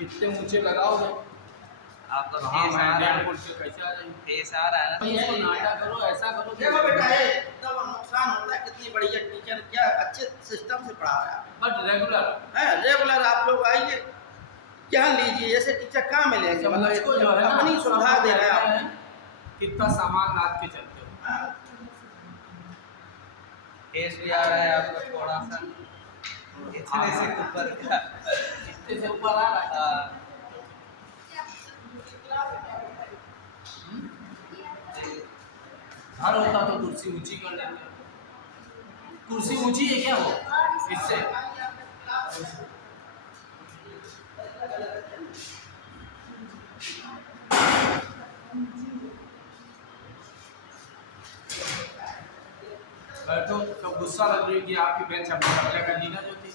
इतने ऊंचे लगाओगे आपका हाँ फेस आ मैं रहा 1.5 है, फुट से कैसे आ जाएंगे। फेस आ रहा है ना। भाई इसको नाटा करो, ऐसा करो कि देखो बेटा ये तब नुकसान होता है, कितनी बढ़िया टीचर क्या अच्छे सिस्टम से पढ़ा रहा है। बट रेगुलर रेगुलर आप लोग आइए, ज्ञान लीजिए, ऐसे टीचर कहाँ मिलेंगे। मतलब मुझको जो है ना अपनी सुविधा दे रहे हैं आप। कितना सामान लाद के चलते हो। हाँ, फेस भी आ रहा है आपका थोड़ा सा, इतने से ऊपर का। इतने से ऊपर आ रहा है। हाँ, घर होता तो कुर्सी ऊंची कर लेते। कुर्सी ऊंची है क्या वो इससे? बैठो तो गुस्सा लग रही है कि आपकी बेंच अपने कब्जा कर ली ना जो थी।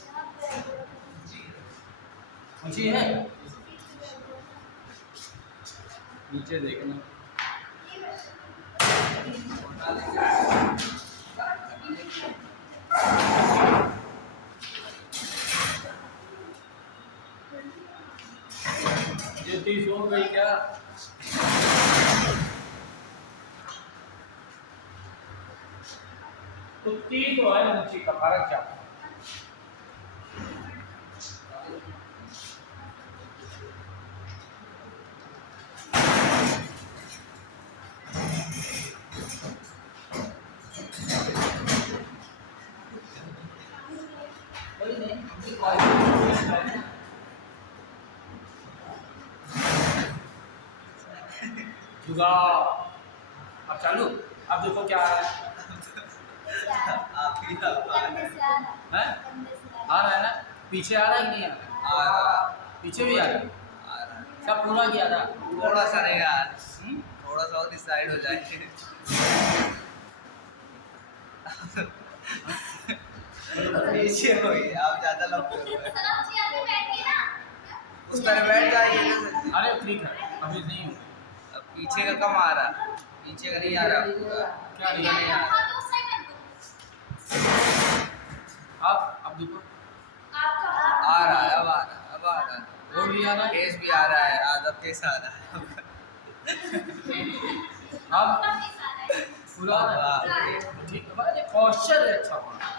ऊंची है, नीचे देखना। ज्योति सो गई क्या? कुत्ती तो है ऊंची का फर्क क्या? कोई नहीं, उनकी क्वालिटी है। जुगाड़ अब चालू। अब देखो क्या है, आप ही आप हैं? आ रहा है ना? पीछे आ रहा है कि नहीं आ रहा? पीछे भी आ रहा है, आ रहा है। सब पूरा किया था। थोड़ा सा नहीं यार, थोड़ा सा और साइड हो जाए। पीछे हो गई, आप ज्यादा लंबे हो गए। उस तरह बैठ जाइए ना। अरे ठीक है, अभी नहीं हो। अब पीछे का कम आ रहा, पीछे का नहीं आ रहा पूरा। क्या नहीं नहीं आ रहा। अब देखो आ रहा है, अब आ रहा है, अब आ रहा है। वो भी आ रहा है। फेस भी आ रहा है, आधा फेस आ रहा है। अब पूरा आ रहा है। ठीक है भाई, पोस्चर है अच्छा होना।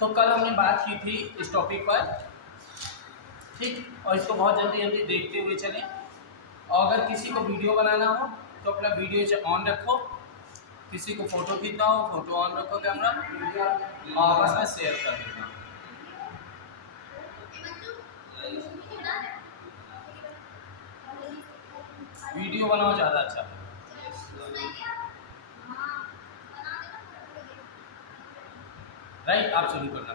तो कल हमने बात की थी इस टॉपिक पर, ठीक, और इसको बहुत जल्दी जल्दी देखते हुए चलें। और अगर किसी को वीडियो बनाना हो तो अपना वीडियो ऑन रखो, किसी को फोटो खींचना हो फोटो ऑन रखो कैमरा, और आपस में शेयर कर देना। वीडियो बनाओ ज़्यादा अच्छा है। राइट, आप शुरू करना।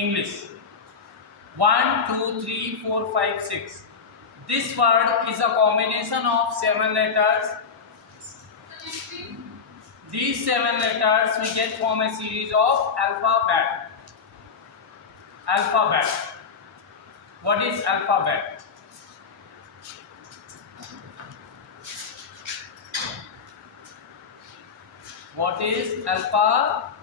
English 1 2 3 4 5 6. This word is a combination of 7 letters. These 7 letters we get from a series of alphabet. Alphabet. What is alphabet? What is alphabet?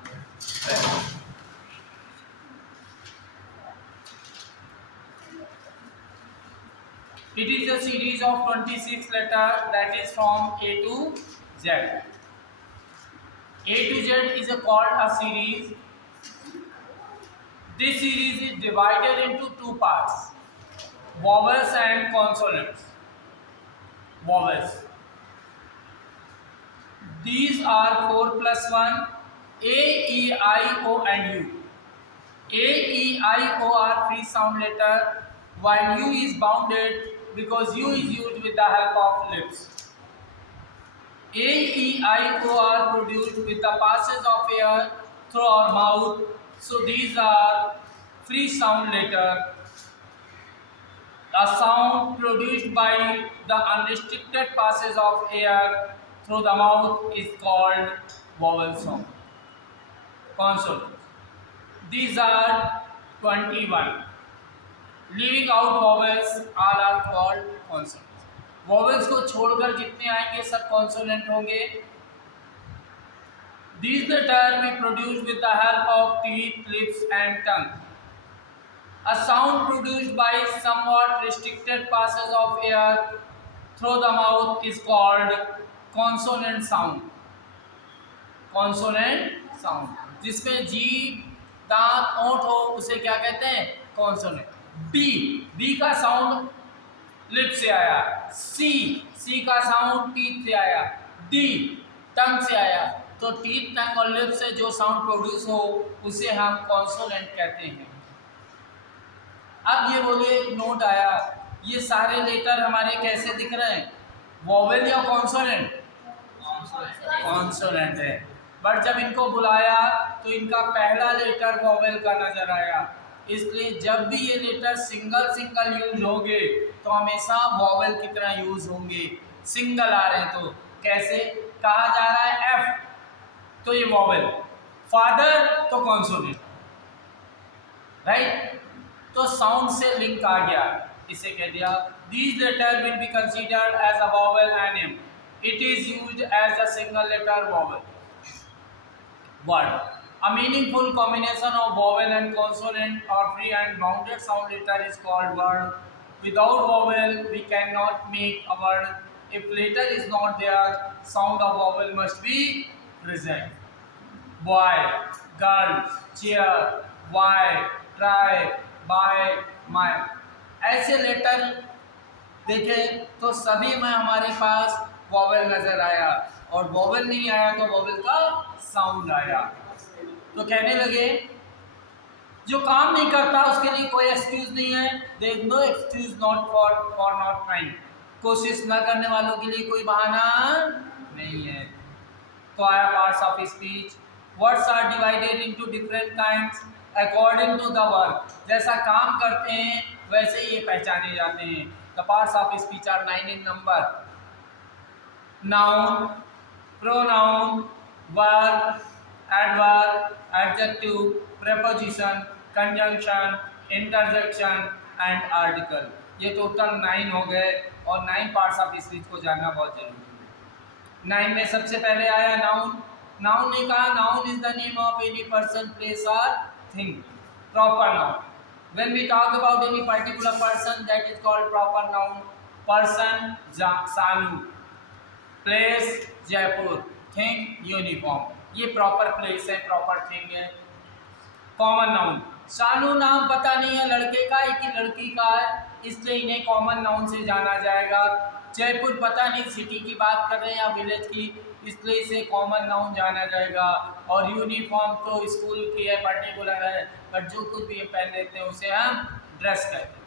It is a series of 26 letters that is from A to Z. A to Z is called a series. This series is divided into two parts, vowels and consonants. Vowels. These are 4 plus 1, A, E, I, O and U. A, E, I, O are free sound letter, while U is bounded because U is used with the help of lips. A, E, I, O are produced with the passage of air through our mouth, so these are free sound letter. The sound produced by the unrestricted passage of air through the mouth is called vowel sound. Consonants. These are 21. Leaving out vowels, all are called consonants. Vowels को छोड़कर जितने आएंगे सब consonant होंगे। These letters we produce with the help of teeth, lips and tongue. A sound produced by somewhat restricted passes of air through the mouth is called consonant sound. Consonant sound, जिसमें जीभ, दांत, ओंठ हो उसे क्या कहते हैं? कॉन्सोनेंट। बी का साउंड लिप से आया, सी का साउंड टीथ से आया, डी टंग से आया। तो टीथ, टंग और लिप से जो साउंड प्रोड्यूस हो उसे हम कॉन्सोनेंट कहते हैं। अब ये बोलिए, एक नोट आया, ये सारे लेटर हमारे कैसे दिख रहे हैं? वॉवेल या कॉन्सोनेंट? कॉन्सोनेंट है। बट जब इनको बुलाया तो इनका पहला लेटर वॉवेल का नजर आया, इसलिए जब भी ये लेटर सिंगल सिंगल यूज होंगे तो हमेशा वॉवेल की तरह यूज होंगे। सिंगल आ रहे हैं तो कैसे कहा जा रहा है? एफ तो ये वॉवेल, फादर तो कॉन्सोनेंट, राइट? तो साउंड से लिंक आ गया, इसे कह दिया these letter will be considered as a vowel and m. It is used as a single letter vowel word. A meaningful combination of vowel and consonant or free and bounded sound letter is called word. Without vowel we cannot make a word. If letter is not there, sound of vowel must be present. Boy, girl, chair, why, try, by, my, ऐसे letter देखे तो सभी में हमारे पास vowel नजर आया, और vowel नहीं आया तो वॉवेल का साउंड आया। तो कहने लगे जो काम नहीं करता उसके लिए कोई एक्सक्यूज नहीं है। There is no excuse not for not trying. कोशिश न करने वालों के लिए कोई बहाना नहीं है। तो आया parts of speech. Words are divided into different kinds according to the work. जैसा काम करते हैं वैसे ही ये पहचाने जाते हैं। The parts of speech are 9 in number. Noun, pronoun, verb, adverb, adjective, preposition, conjunction, interjection and article. ये टोटल 9 हो गए, और 9 पार्ट्स ऑफ स्पीच को जानना बहुत जरूरी है। 9 में सबसे पहले आया नाउन। नाउन ने कहा noun is the name of any person, place और thing. Proper noun. When we talk about any particular person, that is called proper noun. Person, Sanu. Place, Jaipur. Thing, uniform. ये proper place है, proper thing है। Common noun. सानू नाम पता नहीं है लड़के का है कि लड़की का है, इसलिए इन्हें कॉमन नाउन से जाना जाएगा। जयपुर पता नहीं सिटी की बात कर रहे हैं या विलेज की, इसलिए इसे कॉमन नाउन जाना जाएगा। और यूनिफॉर्म तो स्कूल की है, पर्टिकुलर है, बट जो कुछ भी पहन लेते हैं उसे हम ड्रेस कहते हैं।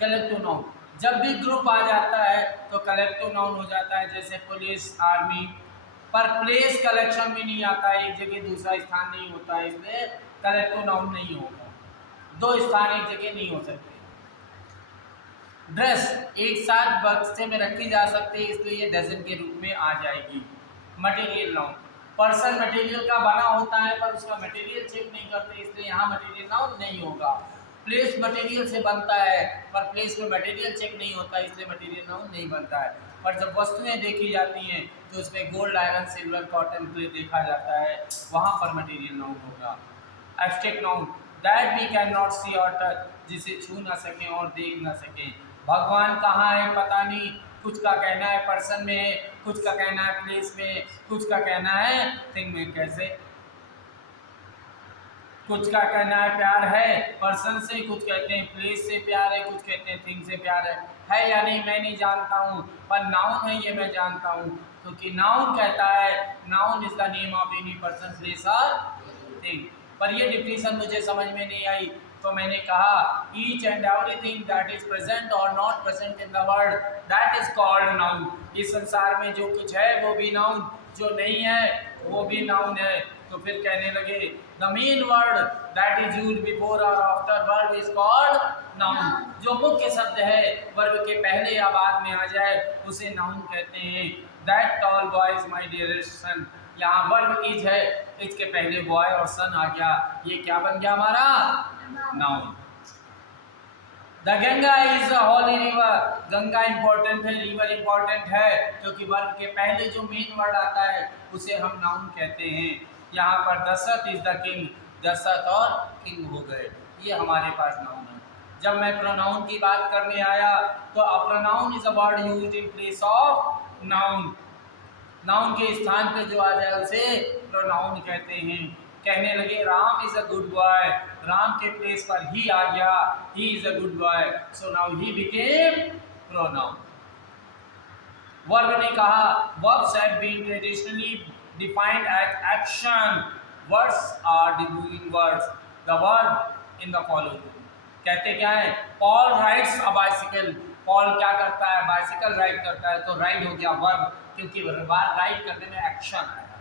कलेक्टिव नाउन, जब भी ग्रुप आ जाता है तो कलेक्टिव नाउन हो जाता है, जैसे पुलिस, आर्मी। पर प्लेस कलेक्शन में नहीं आता है, एक जगह दूसरा स्थान नहीं होता है, इसलिए कलेक्टिव नाउन नहीं होगा। 2 स्थान एक जगह नहीं हो सकते। ड्रेस एक साथ बक्से में रखी जा सकती है, इसलिए ये डजन के रूप में आ जाएगी। मटेरियल नाउन, पर्सन मटेरियल का बना होता है पर उसका मटेरियल चेक नहीं करते, इसलिए यहाँ मटेरियल नाउन नहीं होगा। प्लेस मटेरियल से बनता है पर प्लेस में मटेरियल चेक नहीं होता, इसलिए मटेरियल नाउन नहीं बनता है। पर जब वस्तुएं देखी जाती हैं तो उसमें gold, iron, silver, cotton, clay देखा जाता है, वहाँ पर मटेरियल नाउन होगा। Abstract noun, that we can not see और टच, जिसे छू ना सकें और देख ना सकें। भगवान कहाँ है पता नहीं, कुछ का कहना है पर्सन में है, कुछ का कहना है प्लेस में, कुछ का कहना है थिंग में। कैसे? कुछ का कहना है प्यार है पर्सन से, कुछ कहते हैं प्लेस से प्यार है, कुछ कहते हैं थिंग से प्यार है या नहीं मैं नहीं जानता हूँ, पर नाउन है ये मैं जानता हूँ, क्योंकि नाउन कहता है noun is the name of any person, place और थिंग। पर ये डिफिनीशन मुझे समझ में नहीं आई, तो मैंने कहा each and everything that is present और not present in the world that is called noun. इस संसार में जो कुछ है वो भी नाउन, जो नहीं है वो भी नाउन है। तो फिर कहने लगे the main word that is used before और after verb is called noun. जो मुख्य शब्द है वर्ब के पहले या बाद में आ जाए उसे नाउन कहते हैं। That tall boy is my dearest son, यहाँ वर्ब इज है, इसके पहले बॉय और सन आ गया, ये क्या बन गया हमारा? Noun. The Ganga is a Holi river, Ganga important है, रिवर इंपॉर्टेंट है, क्योंकि वर्ग के पहले जो मेन वर्ड आता है उसे हम नाउन कहते हैं। यहाँ पर Dasharath is the king, Dasharath और किंग हो गए, ये हमारे पास नाउन है। जब मैं प्रोनाउन की बात करने आया तो a pronoun is a word used in place of noun, noun के स्थान पे जो आ जाए उसे प्रोनाउन कहते हैं। कहने लगे Ram is a good boy, Ram के प्लेस पर ही आ गया, he is a good boy, so now he became pronoun. Verb ने कहा verbs have been traditionally defined as action, words are debugging words, the word in the following। कहते क्या है, Paul rides a bicycle, Paul क्या करता है, bicycle ride करता है, तो राइड हो गया वर्ब, क्योंकि राइड करने में एक्शन आया।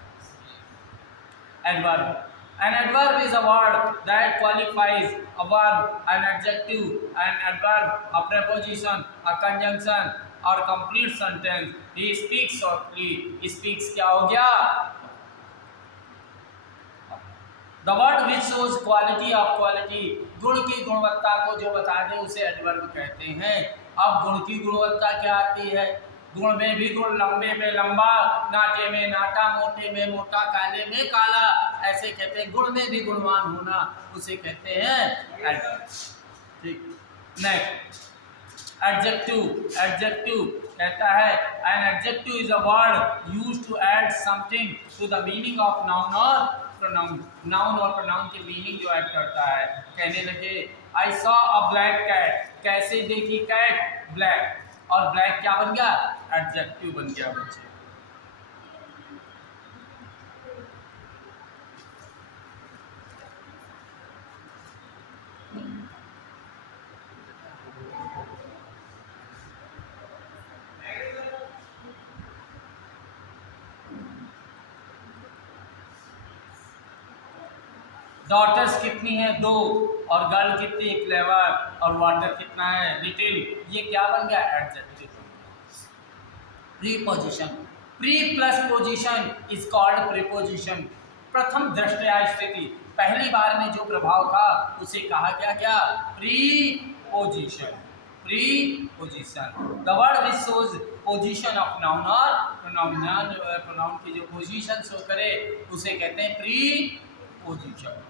Adverb, an adverb is a word that qualifies a verb, an adjective, an adverb, a preposition, a conjunction or complete sentence। he speaks softly, speaks क्या हो गया, the word which shows quality of quality, गुण की गुणवत्ता को जो बता दे उसे एडवर्ब कहते हैं। अब गुण की गुणवत्ता क्या आती है, गुण में भी गुण, लंबे में लंबा, नाटे में नाटा, मोटे में मोटा, काले में काला, ऐसे कहते हैं। गुण में भी गुणवान होना उसे कहते हैं एडवर्ब। ठीक, नेक्स्ट एडजेक्टिव, एडजेक्टिव कहता है an adjective is a word used to add something to the meaning of noun और प्रोनाउन, नाउन और प्रोनाउन की मीनिंग जो ऐड करता है। कहने लगे I saw a black cat, कैसे देखी कैट, ब्लैक, और ब्लैक क्या बन गया, एडजेक्टिव बन गया बच्चे। डॉटर्स कितनी है, 2, और गर्ल कितनी, क्लेवर, और वाटर कितना है, लिटिल, ये क्या बन गया, adjective. Preposition, pre plus position is called preposition. प्रथम दृष्टया स्थिति, पहली बार में जो प्रभाव था उसे कहा गया क्या, preposition, preposition. The word which shows position of noun और प्रोनाउन, प्रोनाउन की जो पोजीशन शो करे उसे कहते हैं preposition.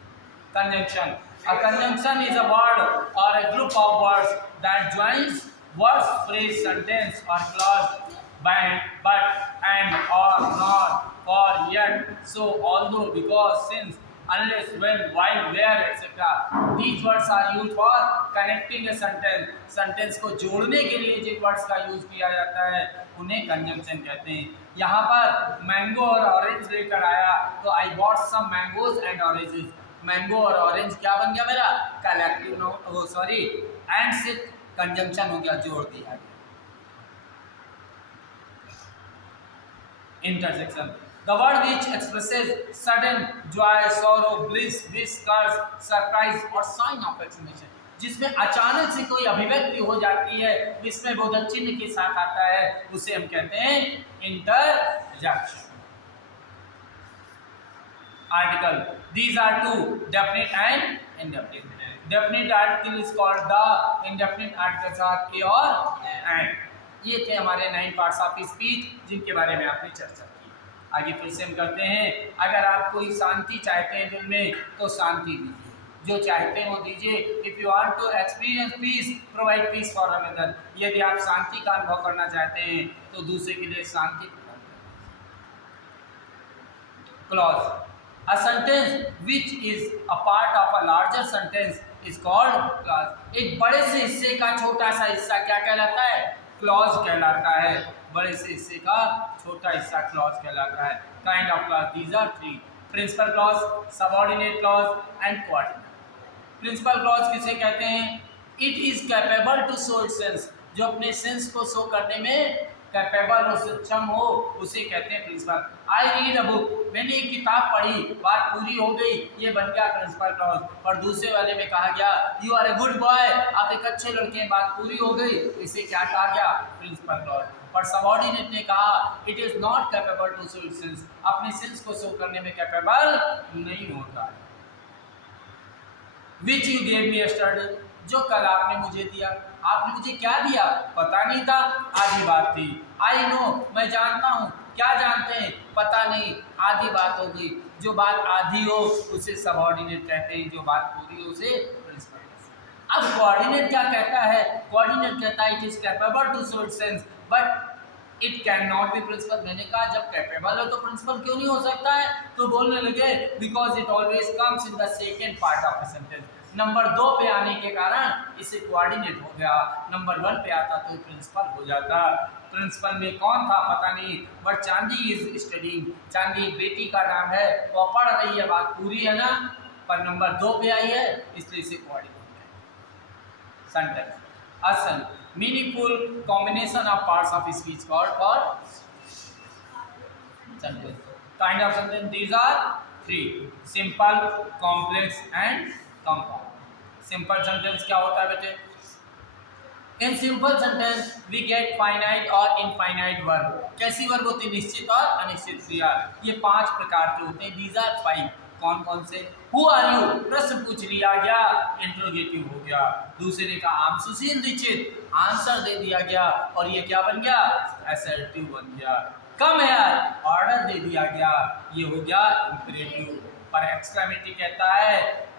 Conjunction, a conjunction is a word or a group of words that joins words, phrase, sentence or clause, but, and, or, nor, for, yet, so, although, because, since, unless, when, while, where, etc. These words are used for connecting a sentence, sentence को जोड़ने के लिए जिन words का use किया जाता है उन्हें conjunction कहते हैं। यहाँ पर मैंगो और ऑरेंज लेकर आया तो I bought some mangoes and oranges, mango और ऑरेंज क्या बन गया मेरा, कलेक्टिव नाउन, वो सॉरी एंड से कंजंक्शन हो गया, जोड़ दिया गया। Intersection, the word which expresses sudden joy, sorrow, bliss, wish, curse, surprise और साइन ऑफ एक्सक्लेमेशन, जिसमें अचानक से कोई अभिव्यक्ति हो जाती है, जिसमें बोधक चिन्ह के साथ आता है, उसे हम कहते हैं interjection. Article, these are two, definite and indefinite. Definite article is called the, indefinite articles are a और and। ये थे हमारे 9 पार्ट्स ऑफ स्पीच जिनके बारे में आपने चर्चा की। आगे फिर से हम करते हैं। अगर आप कोई शांति चाहते हैं दिल में तो शांति दीजिए, जो चाहते हैं वो दीजिए। If you want to experience peace, provide peace for another. यदि आप शांति का अनुभव करना चाहते हैं तो दूसरे के लिए शांति प्रदान करें। Clause, a sentence which is a part of a larger sentence is called clause। एक बड़े से हिस्से का छोटा सा हिस्सा क्या कहलाता है, क्लॉज कहलाता है। बड़े से हिस्से का छोटा हिस्सा क्लॉज कहलाता है। Kind of clause, these are 3, principal clause, subordinate clause and coordinate. Principal clause किसे कहते हैं, it is capable to show its sense, जो अपने सेंस को शो करने में कैपेबल और सक्षम हो उसे कहते हैं principal. I read a book, मैंने एक किताब पढ़ी, बात पूरी हो गई, ये बन गया प्रिंसिपल क्लॉज। और दूसरे वाले में कहा गया you are a good boy, आप एक अच्छे लड़के हैं, बात पूरी हो गई, इसे क्या कहा गया, प्रिंसिपल क्लॉज। पर सबऑर्डिनेट ने कहा it is not capable to show its sense, अपने सेंस को शो करने में कैपेबल नहीं होता। Which you gave me yesterday, जो कल आपने मुझे दिया। आपने मुझे क्या दिया पता नहीं था, आधी बात थी। आई नो मैं जानता हूँ, क्या जानते हैं पता नहीं, आधी बात होगी। जो बात आधी हो उसे सबऑर्डिनेट कहते हैं, जो बात पूरी हो उसे प्रिंसिपल। अब कोऑर्डिनेट क्या कहता है, कोऑर्डिनेट कहता है it is capable to show its sense but it can not be principal. मैंने कहा जब कैपेबल है तो प्रिंसिपल क्यों नहीं हो सकता है, तो बोलने लगे because it always comes in the second part of the sentence. Number 2 पे आने के कारण इसे कोऑर्डिनेट हो गया, नंबर 1 पे आता तो प्रिंसिपल हो जाता। प्रिंसिपल में कौन था पता नहीं, बट चांदी इज स्टडीइंग, चांदी बेटी का नाम है, वो पढ़ रही है, बात पूरी है ना, पर नंबर 2 पे आई है इसलिए इसे coordinate sentence. Asan, meaningful combination of parts of speech called for sentence. Kind of sentence. These are 3: simple, complex, and compound. Simple sentence क्या होता है बेटे? In simple sentence we get finite और infinite verb. कैसी verb होती है? निश्चित और अनिश्चित क्रिया। ये 5 प्रकार के होते हैं। These are 5. कौन कौन से? Who are you? प्रश्न पूछ लिया गया, इंट्रोगेटिव हो गया। दूसरे ने कहा आम सुशील दीक्षित, आंसर दे दिया गया और ये क्या बन गया? असर्टिव बन गया। कम हेयर, ऑर्डर दे दिया गया, ये हो गया इंपेरेटिव। पर एक्सक्लेमेटरी कहता है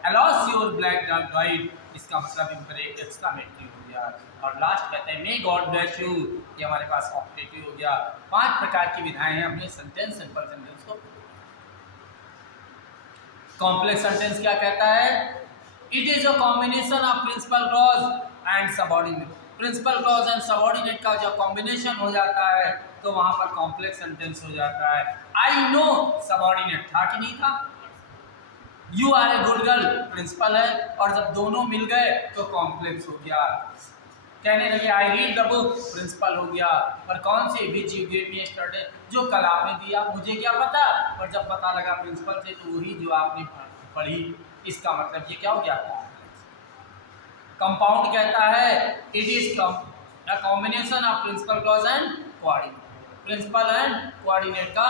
अलॉस योर ब्लैक डॉग डाइड, इसका मतलब इंपेरेटिव एक्सक्लेमेटरी हो गया। और लास्ट कहते हैं मे गॉड ब्लेस यू, ये हमारे पास ऑप्टेटिव हो गया। 5 प्रकार की विधाएं हैं हमने सेंटेंस, सिंपल सेंटेंस को। कॉम्प्लेक्स सेंटेंस क्या कहता है? It is a combination of principal clause and subordinate. Principal clause and subordinate का जब कॉम्बिनेशन हो जाता है तो वहां पर कॉम्प्लेक्स सेंटेंस हो जाता है। आई नो सबऑर्डिनेट था कि नहीं था? You are a good girl principal है, और जब दोनों मिल गए तो कॉम्प्लेक्स हो गया। कहने लगे I read the book, principal हो गया। पर कौन सी? Which you gave me yesterday, जो कल आपने दिया, मुझे क्या पता, पर जब पता लगा प्रिंसिपल से तो वही जो आपने पढ़ी, इसका मतलब ये क्या हो गया? कंपाउंड कहता है it is a combination of principal clause and coordinate. Principal and coordinate का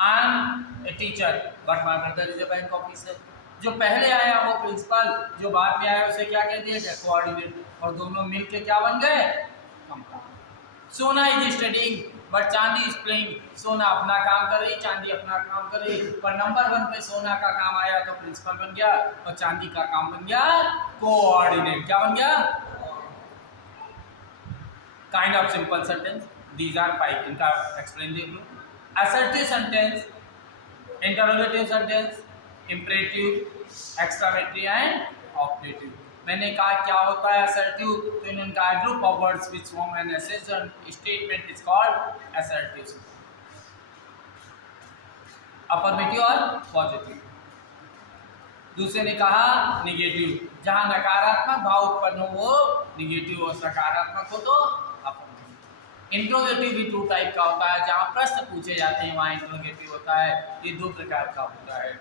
I am a teacher but my brother is a bank officer. जो पहले आया वो प्रिंसिपल, जो बाद में आया उसे क्या कह दिया गया? कोऑर्डिनेट। और दोनों मिलके क्या बन गए? कंपाउंड। सोना इज स्टडीइंग बट चांदी इज प्लेइंग। सोना अपना काम कर रही, चांदी अपना काम कर रही, पर नंबर 1 पे सोना का काम आया तो प्रिंसिपल बन गया और चांदी का काम बन गया कोऑर्डिनेट। क्या बन गया? Kind of simple sentence, these are 5, इनका एक्सप्लेन देख लो। Assertive sentence, interrogative sentence, imperative, exclamatory and optative. मैंने कहा क्या होता है असर्टिव, तो इन्होंने कहा group of words which form an assertion statement is called assertive. Affirmative और पॉजिटिव। दूसरे ने कहा निगेटिव, जहां नकारात्मक भाव उत्पन्न हो वो निगेटिव और सकारात्मक हो तो अफर्मेटिव। इंट्रोगेटिव भी 2 टाइप का होता है, जहां प्रश्न पूछे जाते हैं वहां इंट्रोगेटिव होता है। ये 2 प्रकार का होता है।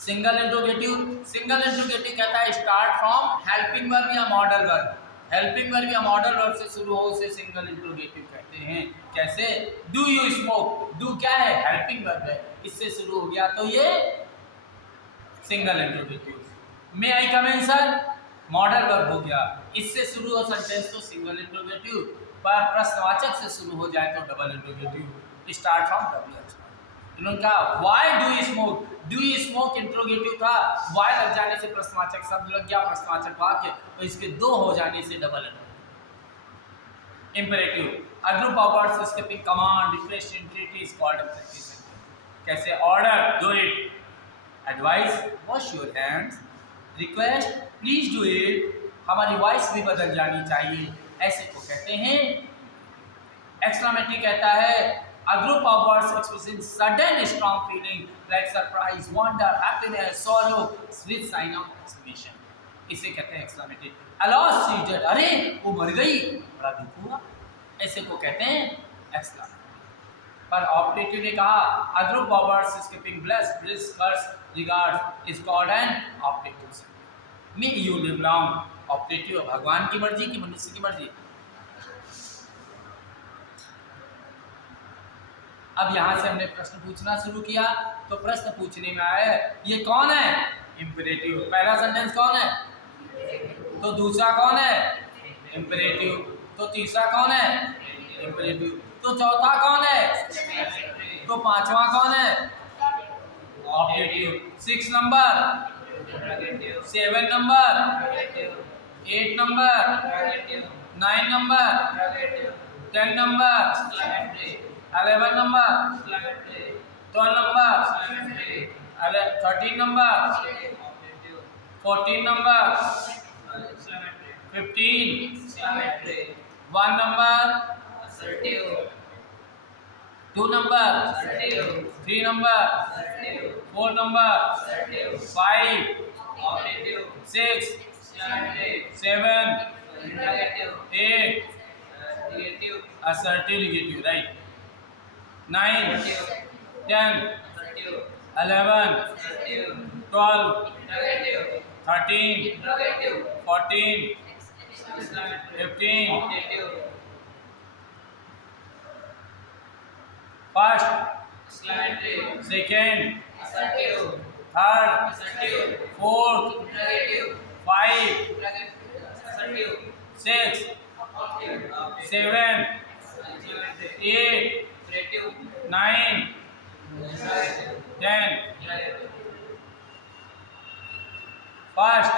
सिंगल इंट्रोगेटिव, सिंगल इंट्रोगेटिव कहता है स्टार्ट फ्रॉम हेल्पिंग वर्ब या मॉडल वर्ब। हेल्पिंग वर्ब या मॉडल वर्ब से शुरू हो उसे सिंगल इंट्रोगेटिव कहते हैं। कैसे? डू यू स्मोक, डू क्या है? हेल्पिंग वर्ब है, इससे शुरू हो गया तो ये सिंगल इंट्रोगेटिव। मे आई कम इन सर, मॉडल वर्ब हो गया, इससे शुरू हो सेंटेंस तो सिंगल इंट्रोगेटिव, पर प्रश्नवाचक से शुरू हो जाए तो double interrogative. Start from W. इन्होंने कहा why do you smoke, do you smoke interrogative था, व्हाई लग जाने से प्रश्नवाचक शब्द लग गया, प्रश्नवाचक वाक्य, तो इसके 2 हो जाने से double imperative. A group of words स्किपिंग command, request, entreaty is called imperative. कैसे? Order, do it, advice, wash your hands, request, please do it, हमारी वॉइस भी बदल जानी चाहिए, ऐसे को कहते हैं। एक्सक्लेमेटरी कहता है a group of words expressing sudden strong feeling like surprise, wonder, happiness, sorrow with sign of exclamation, इसे कहते हैं एक्सक्लेमेटरी। अलॉस सीडेड, अरे वो मर गई, बड़ा दुख हुआ, ऐसे को कहते हैं एक्सक्लेमेटरी। पर ऑपरेटिव ने कहा a group of words skipping bless, bliss, curse, regard is called an operative। May you live long, operative भगवान की मर्जी की मनुष्य की मर्जी। अब यहाँ से हमने प्रश्न पूछना शुरू किया, तो प्रश्न पूछने में आया ये कौन है? इंपेरेटिव। पहला सेंटेंस कौन है? तो दूसरा कौन है? इम्परेटिव। तो तीसरा कौन है? इम्परेटिव। तो चौथा कौन है? तो पांचवा कौन है? Objective. 6 number, 7 number, 8 number, 9 number, 10 number, 11 number, 12 number, 13 number, 14 number, 15, 1 number, 2 number, 3 number, 4 number, 5, 6, 7, 8, assertive negative, right? 9, 10, 11, 12, 13, 14, 15, first, second, third, fourth, 5, 6, 7, 8, 9, 10. First,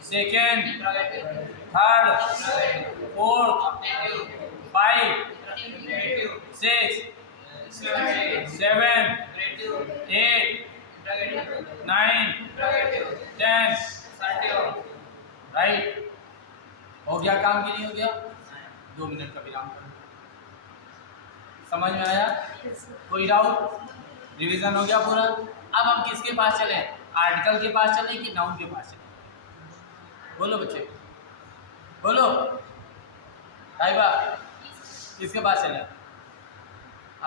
second, third, fourth, 5, 6, 7, 8, 9, 10. Right? हो गया काम कि नहीं हो गया? 2 मिनट का विराम करो। समझ में आया? कोई डाउट? रिवीजन हो गया पूरा? अब हम किसके पास चले? आर्टिकल के पास चले कि नाउन के पास चले? बोलो बच्चे, बोलो। ताइबा, किसके पास चले?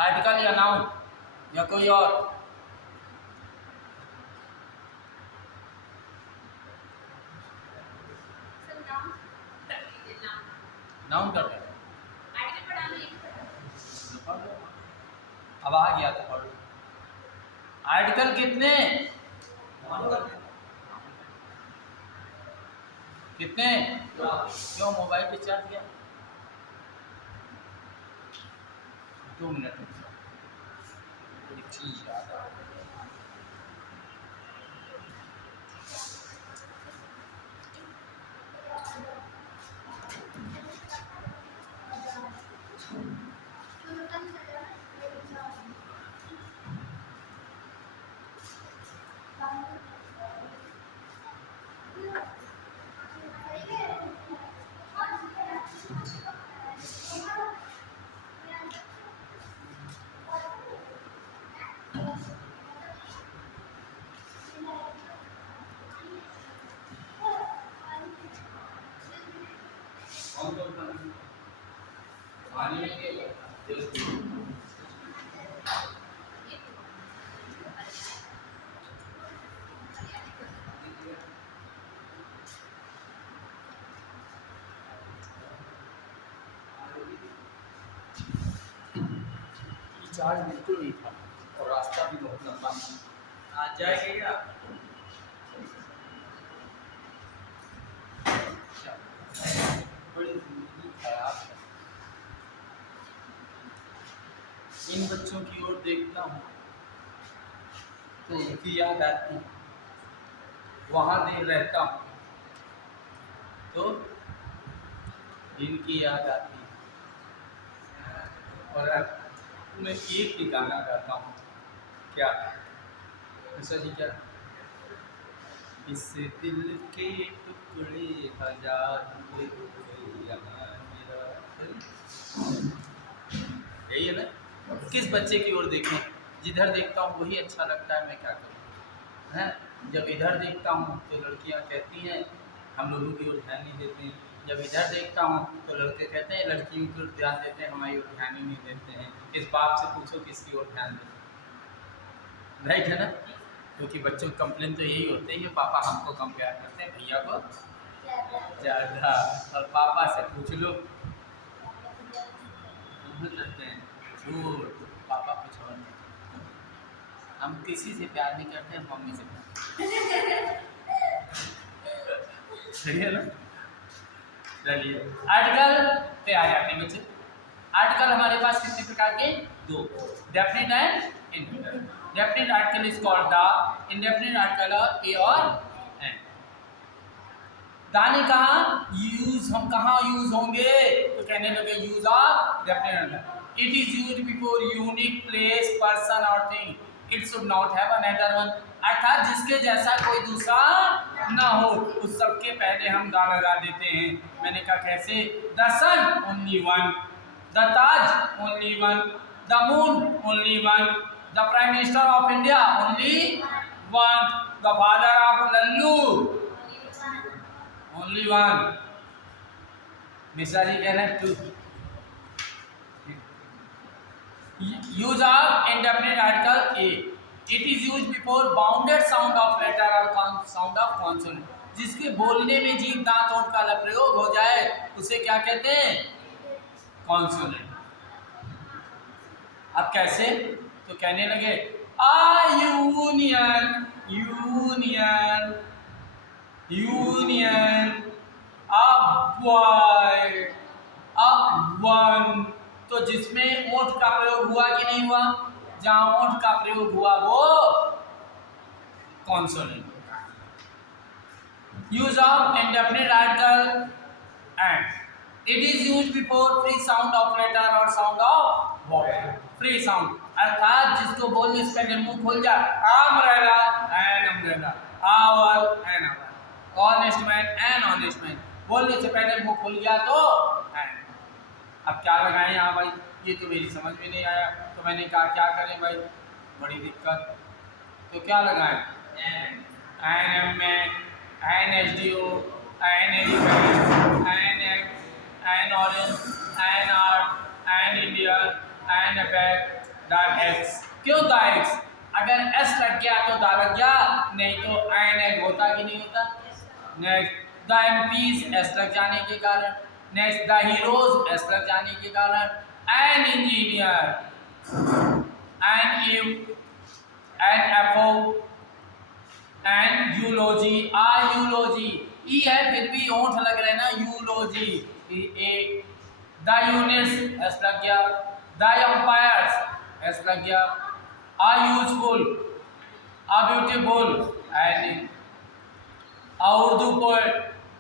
आर्टिकल या नाउन या कोई और? नाउन करते हैं। अब आ गया तो पढ़ो। आर्टिकल कितने? कितने? क्यों मोबाइल पे चार्ज किया? 2 मिनट एक चीज याद आ गई। चार्ज बिल्कुल नहीं था और रास्ता भी बहुत लंबा था। आज जाएगी क्या? बड़ी जिंदगी खराब है। इन बच्चों की ओर देखता हूँ तो उनकी याद आती है। वहाँ देर रहता हूँ तो इनकी याद आती है। और अब मैं एक ही गाना गाता हूँ। क्या ऐसा जी? क्या इस दिल के टुकड़े हजार हुए यहाँ मेरा दिल। यही है ना? किस बच्चे की ओर देखें? जिधर देखता हूँ वही अच्छा लगता है, मैं क्या करूँ? हैं? जब इधर देखता हूँ तो लड़कियाँ कहती हैं हम लोगों की ओर ध्यान नहीं देते हैं। जब इधर देखता हूँ तो लड़के कहते हैं लड़कियों की ओर ध्यान देते हैं, हमारी ओर ध्यान ही नहीं देते हैं। इस बाप से पूछो किसकी ओर ध्यान देते हैं। राइट है ना? क्योंकि बच्चों की कंप्लेन तो यही होते हैं कि पापा हमको कम प्यार करते हैं, भैया को ज़्यादा। और पापा से पूछ लो करते हैं झूठ, पापा कुछ और नहीं। हम किसी से प्यार नहीं करते हैं, मम्मी से प्यार। सही है ना? चलिए आर्टिकल पे आ जाते हैं बच्चे। आर्टिकल हमारे पास कितने प्रकार के? दो, definite and indefinite. Definite article is called the, indefinite article a और एंड। दाने कहाँ यूज, हम कहाँ यूज होंगे? तो कहने लगे use of definite article. It is used before unique place person और thing, it should not have another one. अर्थात जिसके जैसा कोई दूसरा ना हो, उस सबके पहले हम दा लगा देते हैं। मैंने कहा कैसे? The sun only one, the Taj only one, the moon only one, the prime minister of India only one, the father of Lallu only one. Mishra ji कह रहे हैं two. Use of indefinite article a, it is use before bounded sound of letter और sound of consonant. जिसके बोलने में जीभ दांत ओंठ का प्रयोग हो जाए उसे क्या कहते हैं? कॉन्सोनेंट। अब कैसे? तो कहने लगे a union, union, union, a boy, a one. तो जिसमें ओठ का प्रयोग हुआ कि नहीं हुआ? जहां ओठ का प्रयोग हुआ वो consonant. Use of indefinite article an, it is use before free sound of letter और sound of vowel. Free sound अर्थात जिसको बोलने से पहले मुंह खुल जाए, umbrella an umbrella, hour an hour, honest man an honest man. बोलने से पहले मुंह खुल गया तो एंड। अब क्या लगाएं यहाँ भाई? ये तो मेरी समझ में नहीं आया, तो मैंने कहा क्या करें भाई, बड़ी दिक्कत। तो क्या लगाएं? एन एम में, an H D O, an elephant, an X, an orange, an art, an India, an effect, the X. क्यों द एक्स? अगर एस लग गया तो दा लग गया, नहीं तो एन एग होता कि नहीं होता? नेक्स्ट द एमपीज एस लग जाने के कारण, नेक्स्ट द हीरोज एस लग जाने के कारण, an engineer, an U, an FO, an eulogy, a eulogy, ई है फिर भी ओंठ लग रहे ना, eulogy, a. The units S लग गया, द एम्पायर्स एस लग गया, a useful, a beautiful, an. A Urdu poet,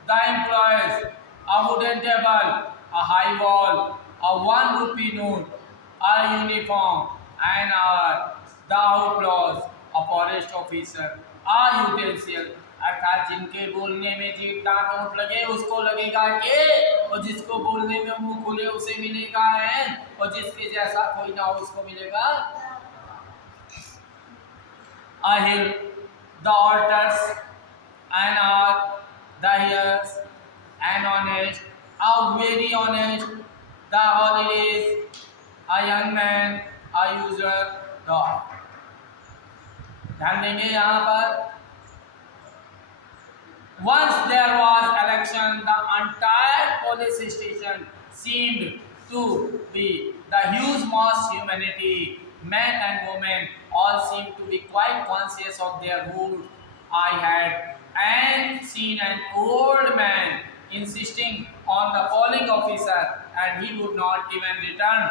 the employees, a wooden table, a high wall, a 1 rupee note, a uniform, an hour, the outlaws, a forest officer, a utensil। अर्थात जिनके बोलने में जीभ दांत ओंठ लगे उसको लगेगा ए, और जिसको बोलने में मुंह खुले उसे मिलेगा एन, और जिसके जैसा कोई ना हो उसको मिलेगा a hill, the altars, an hour, the years, an honest, a very honest, the holidays, a young man, a user, dog। ध्यान देंगे यहाँ पर। Once there was election, the entire police station seemed to be the huge mass humanity. Men and women all seemed to be quite conscious of their role. I had seen an old man insisting on the polling officer, and he would not even return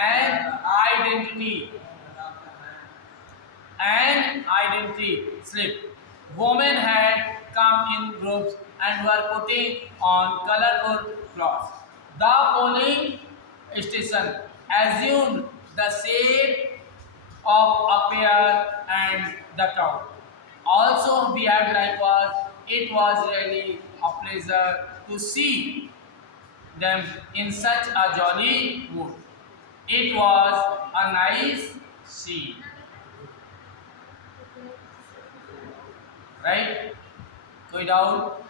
an identity slip. Women had come in groups and were putting on colorful clothes. The polling station assumed the shape of a fair and the crowd also behaved likewise. It was really a pleasure to see them in such a jolly mood. It was a nice scene. Right? कोई doubt?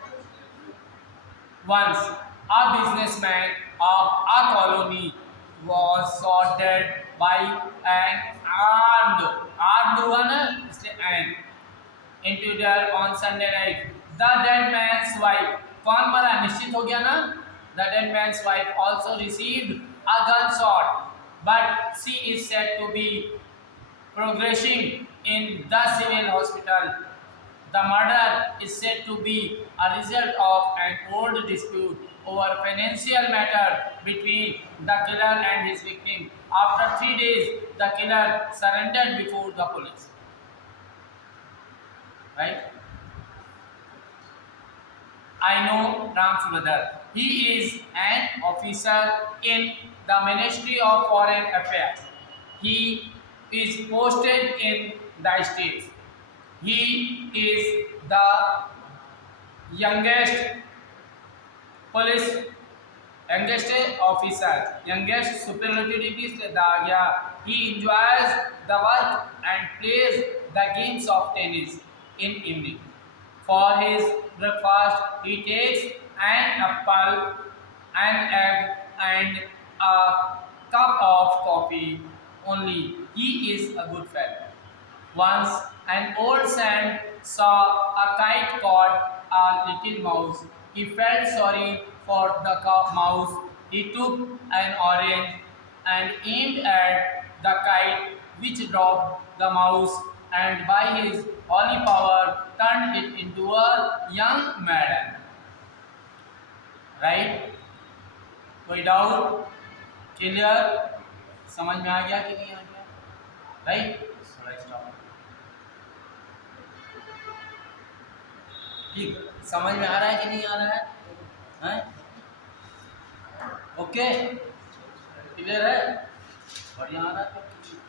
Once a businessman of a colony was shot dead by an armed हुआ ना इसलिए an intruder on Sunday night. The dead man's wife, कौन मरा? निश्चित हो गया ना? The dead man's wife also received a gunshot, but she is said to be progressing in the civil hospital. The murder is said to be a result of an old dispute over financial matter between the killer and his victim. After 3 days, the killer surrendered before the police. Right? I know Ram's brother. He is an officer in the Ministry of Foreign Affairs. He is posted in the States. He is the youngest police, youngest officer, youngest superlativist Dagya. He enjoys the work and plays the games of tennis in evening. For his breakfast, he takes an apple, an egg, and a cup of coffee. Only he is a good fellow. Once an old saint saw a kite caught a little mouse. He felt sorry for the mouse. He took an orange and aimed at the kite, which dropped the mouse, and by his holy power turned it into a young maiden. Right? कोई doubt? Clear? समझ में आ गया कि नहीं आ गया? Right? ठीक, समझ में आ रहा है कि नहीं आ रहा है? हैं? ओके, क्लियर है? बढ़िया आ रहा है? देखिए,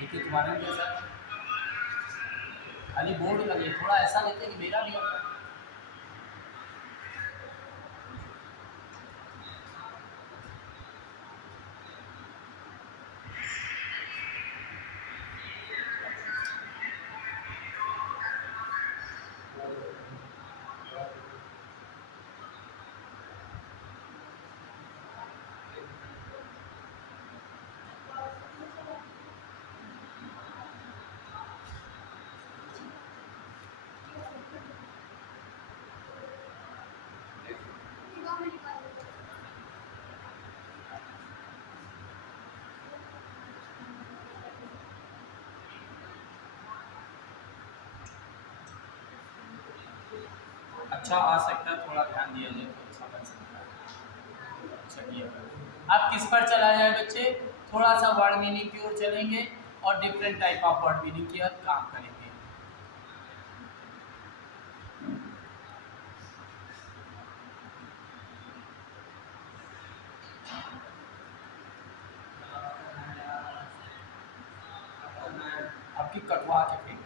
देखिए तुम्हारे लिए ऐसा खाली बोर्ड का लिए थोड़ा ऐसा लेते कि मेरा भी आता। अच्छा आ सकता है, थोड़ा ध्यान दिया जाए तो अच्छा बन सकता है। अच्छा किया। अब किस पर चला जाए बच्चे? थोड़ा सा वर्ड मीनिंग की ओर चलेंगे और different type of word meaning की ओर काम करेंगे। आपकी कटवा के फेंक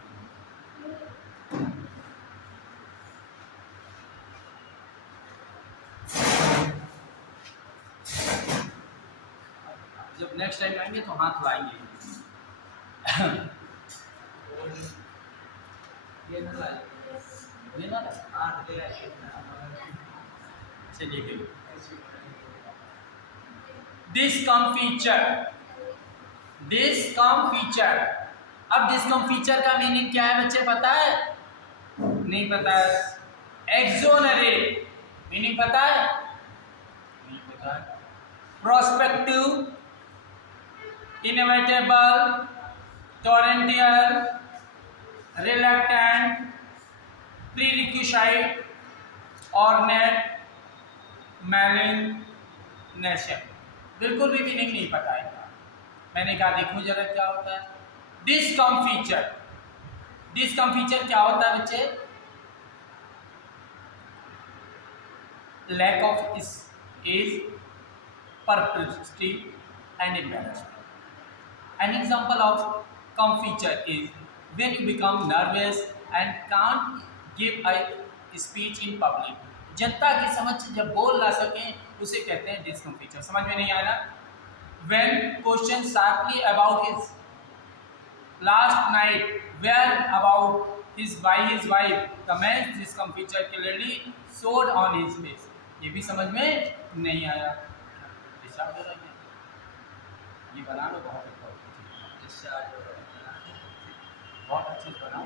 जब नेक्स्ट टाइम आएंगे तो हाथ लाएंगे। चलिए this come feature, this come feature. अब दिस कम फीचर का मीनिंग क्या है बच्चे, पता है? नहीं पता है। एक्सोनरेट मीनिंग पता है? नहीं पता है। Prospective, inevitable, torrential, reluctant, prerequisite, ornate, malignation। बिल्कुल भी मीनिंग नहीं पता है। मैंने कहा देखो जरा क्या होता है। Discomfiture, discomfiture क्या होता है बच्चे? Lack of ease, perplexity and embarrassment। An example of come feature is when you become nervous and can't give a speech in public। जनता के समक्ष जब बोल ना सकें उसे कहते हैं डिस्कम फीचर। समझ में नहीं आया ना? When question sharply about his last night where about his by his wife comments discom feature clearly showed on his face। ये भी समझ में नहीं आया। डिस्चार्ज हो रहा है, ये बना लो, बहुत बहुत अच्छे से बनाओ।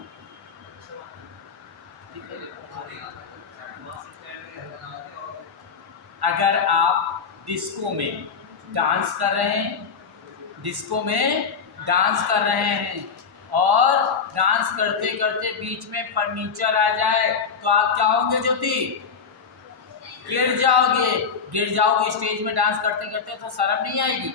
अगर आप डिस्को में डांस कर रहे हैं, डिस्को में डांस कर रहे हैं और डांस करते करते बीच में फर्नीचर आ जाए तो आप क्या होंगे ज्योति? गिर जाओगे। गिर जाओगे स्टेज में डांस करते करते तो शर्म नहीं आएगी?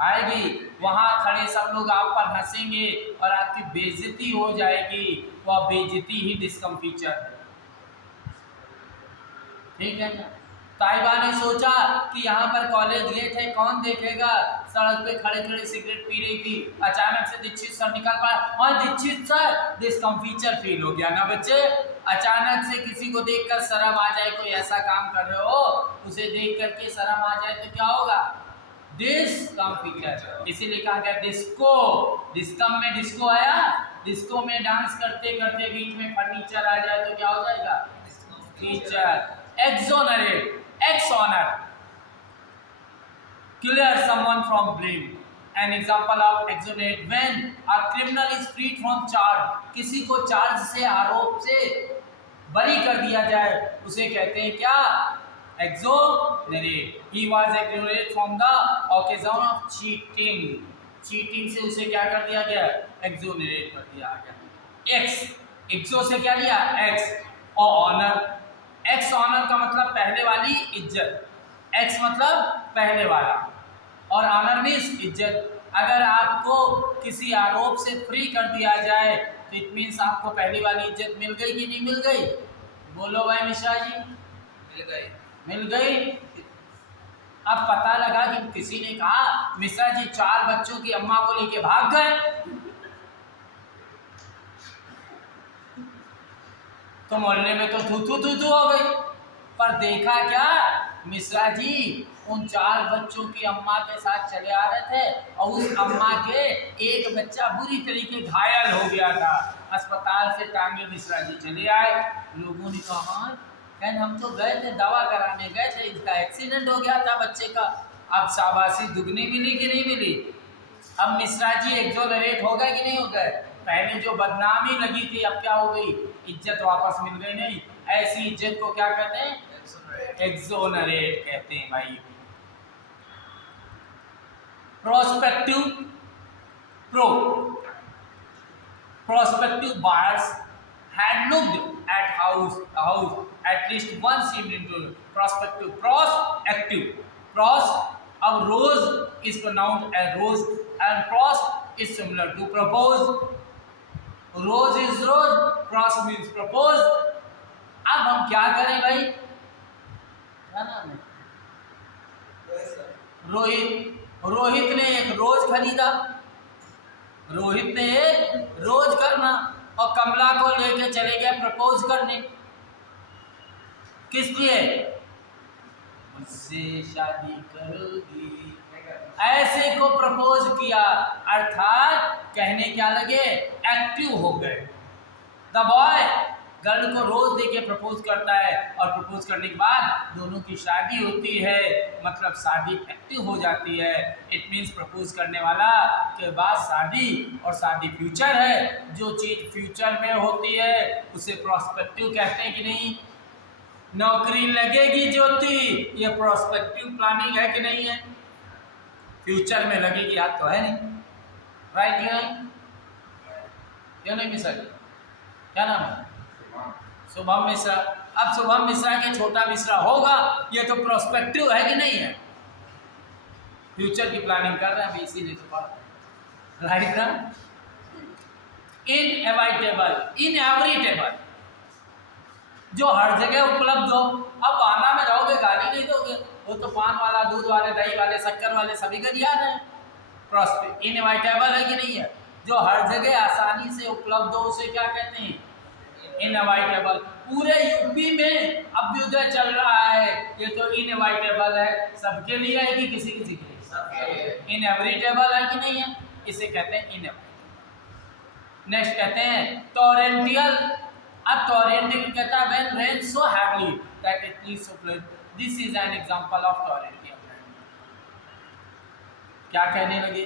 आएगी। वहाँ खड़े सब लोग आप पर हंसेंगे और आपकी बेइज्जती हो जाएगी। वह बेइज्जती ही डिस्कम फीचर है। ठीक है ना? ताइबा ने सोचा कि यहाँ पर कॉलेज गेट है, कौन देखेगा, सड़क पे खड़े खड़े सिगरेट पी रही थी। अचानक से दीक्षित सर निकल पड़ा, और दीक्षित सर, डिस्कम फीचर फील हो गया ना बच्चे? अचानक से किसी को देखकर शर्म आ जाए, कोई ऐसा काम कर रहे हो उसे देख करके शर्म आ जाए तो क्या होगा? डिस्कम फीचर। इसीलिए कहा गया डिस्को। डिस्कम में डिस्को आया, डिस्को में डांस करते करते बीच में फर्नीचर आ जाए तो क्या हो जाएगा? Feature. Exonerate, exoner, clear someone from blame। An example of exonerate when a criminal is freed from charge। किसी को चार्ज से, आरोप से बरी कर दिया जाए उसे कहते हैं क्या? exonerate। He was exonerated from the occasion of cheating। Cheating से उसे क्या कर दिया गया? exonerate कर दिया गया। एक्स, एक्सो से क्या लिया? एक्स। और ऑनर, एक्स ऑनर का मतलब पहले वाली इज्जत, एक्स मतलब पहले वाला, और ऑनर मीन्स इज्जत। अगर आपको किसी आरोप से फ्री कर दिया जाए तो इट मीन्स आपको पहली वाली इज्जत मिल गई कि नहीं मिल गई? बोलो भाई मिश्रा जी। मिल गई। मिल गई। अब पता लगा कि किसी ने कहा मिश्रा जी 4 बच्चों की अम्मा को लेके भाग गए तो मोहल्ले में तो थू थू थू थू हो गई। पर देखा क्या, मिश्रा जी उन 4 बच्चों की अम्मा के साथ चले आ रहे थे और उस अम्मा के एक बच्चा बुरी तरीके घायल हो गया था। अस्पताल से टांगे मिश्रा जी चले आए। लोगों ने कहा कहन हम तो गए थे, दवा कराने गए थे, इसका एक्सीडेंट हो गया था बच्चे का। अब शाबाशी दुगनी मिली कि नहीं मिली? अब मिश्रा जी एक्सोनरेट हो गए कि नहीं हो गए? पहले जो बदनामी लगी थी अब क्या हो गई? इज्जत वापस मिल गई। नहीं, ऐसी इज्जत को क्या कहते हैं? एक्सोनरेट कहते हैं भाई। Prospective pro, prospective buyers had looked at house at least once into prospective, pros, अब rose is pronounced as rose and pros is similar to propose। rose is rose, pros means propose। अब हम क्या करें भाई? क्या नाम है? रोहित। रोहित ने एक रोज खरीदा, रोहित ने एक रोज करना और कमला को लेके चले गए प्रपोज करने। किस लिए? मुझसे शादी करोगी, ऐसे को प्रपोज किया। अर्थात कहने क्या लगे? एक्टिव हो गए। द बॉय गर्ल को रोज देके प्रपोज करता है और प्रपोज करने के बाद दोनों की शादी होती है, मतलब शादी एक्टिव हो जाती है। इट मीन्स प्रपोज करने वाला के बाद शादी, और शादी फ्यूचर है। जो चीज़ फ्यूचर में होती है उसे प्रोस्पेक्टिव कहते हैं कि नहीं? नौकरी लगेगी ज्योति, ये प्रोस्पेक्टिव प्लानिंग है कि नहीं है? फ्यूचर में लगेगी, आज तो है नहीं। राइट या नहीं? क्यों नहीं मिश्रा जी? क्या नाम है? शुभम मिश्रा। अब शुभम मिश्रा के छोटा मिश्रा होगा, ये तो प्रोस्पेक्टिव है कि नहीं है? फ्यूचर की प्लानिंग कर रहे हैं, इसीलिए तो पढ़ राइट ना। इनएविटेबल, इनएवरिटेबल, जो हर जगह उपलब्ध हो। अब बाना में रहोगे गाली नहीं दोगे, वो तो पान वाला, दूध वाले, दही वाले, शक्कर वाले सभी का दिया है। प्रोस्पेक्टिव इनएविटेबल है कि नहीं है? जो हर जगह आसानी से उपलब्ध हो उसे क्या कहते हैं? इनएविटेबल। पूरे यूपी में अभ्युदय चल रहा है, ये तो इनएविटेबल है। सबके लिए है कि किसी किसी के लिए? इनएविटेबल है कि नहीं है? इसे कहते हैं इनएविटेबल। नेक्स्ट कहते हैं टॉरेंटियल। अब टॉरेंटियल कहता है when rain so heavily that it leads to flood, this is an example of torrential. क्या कहने लगे?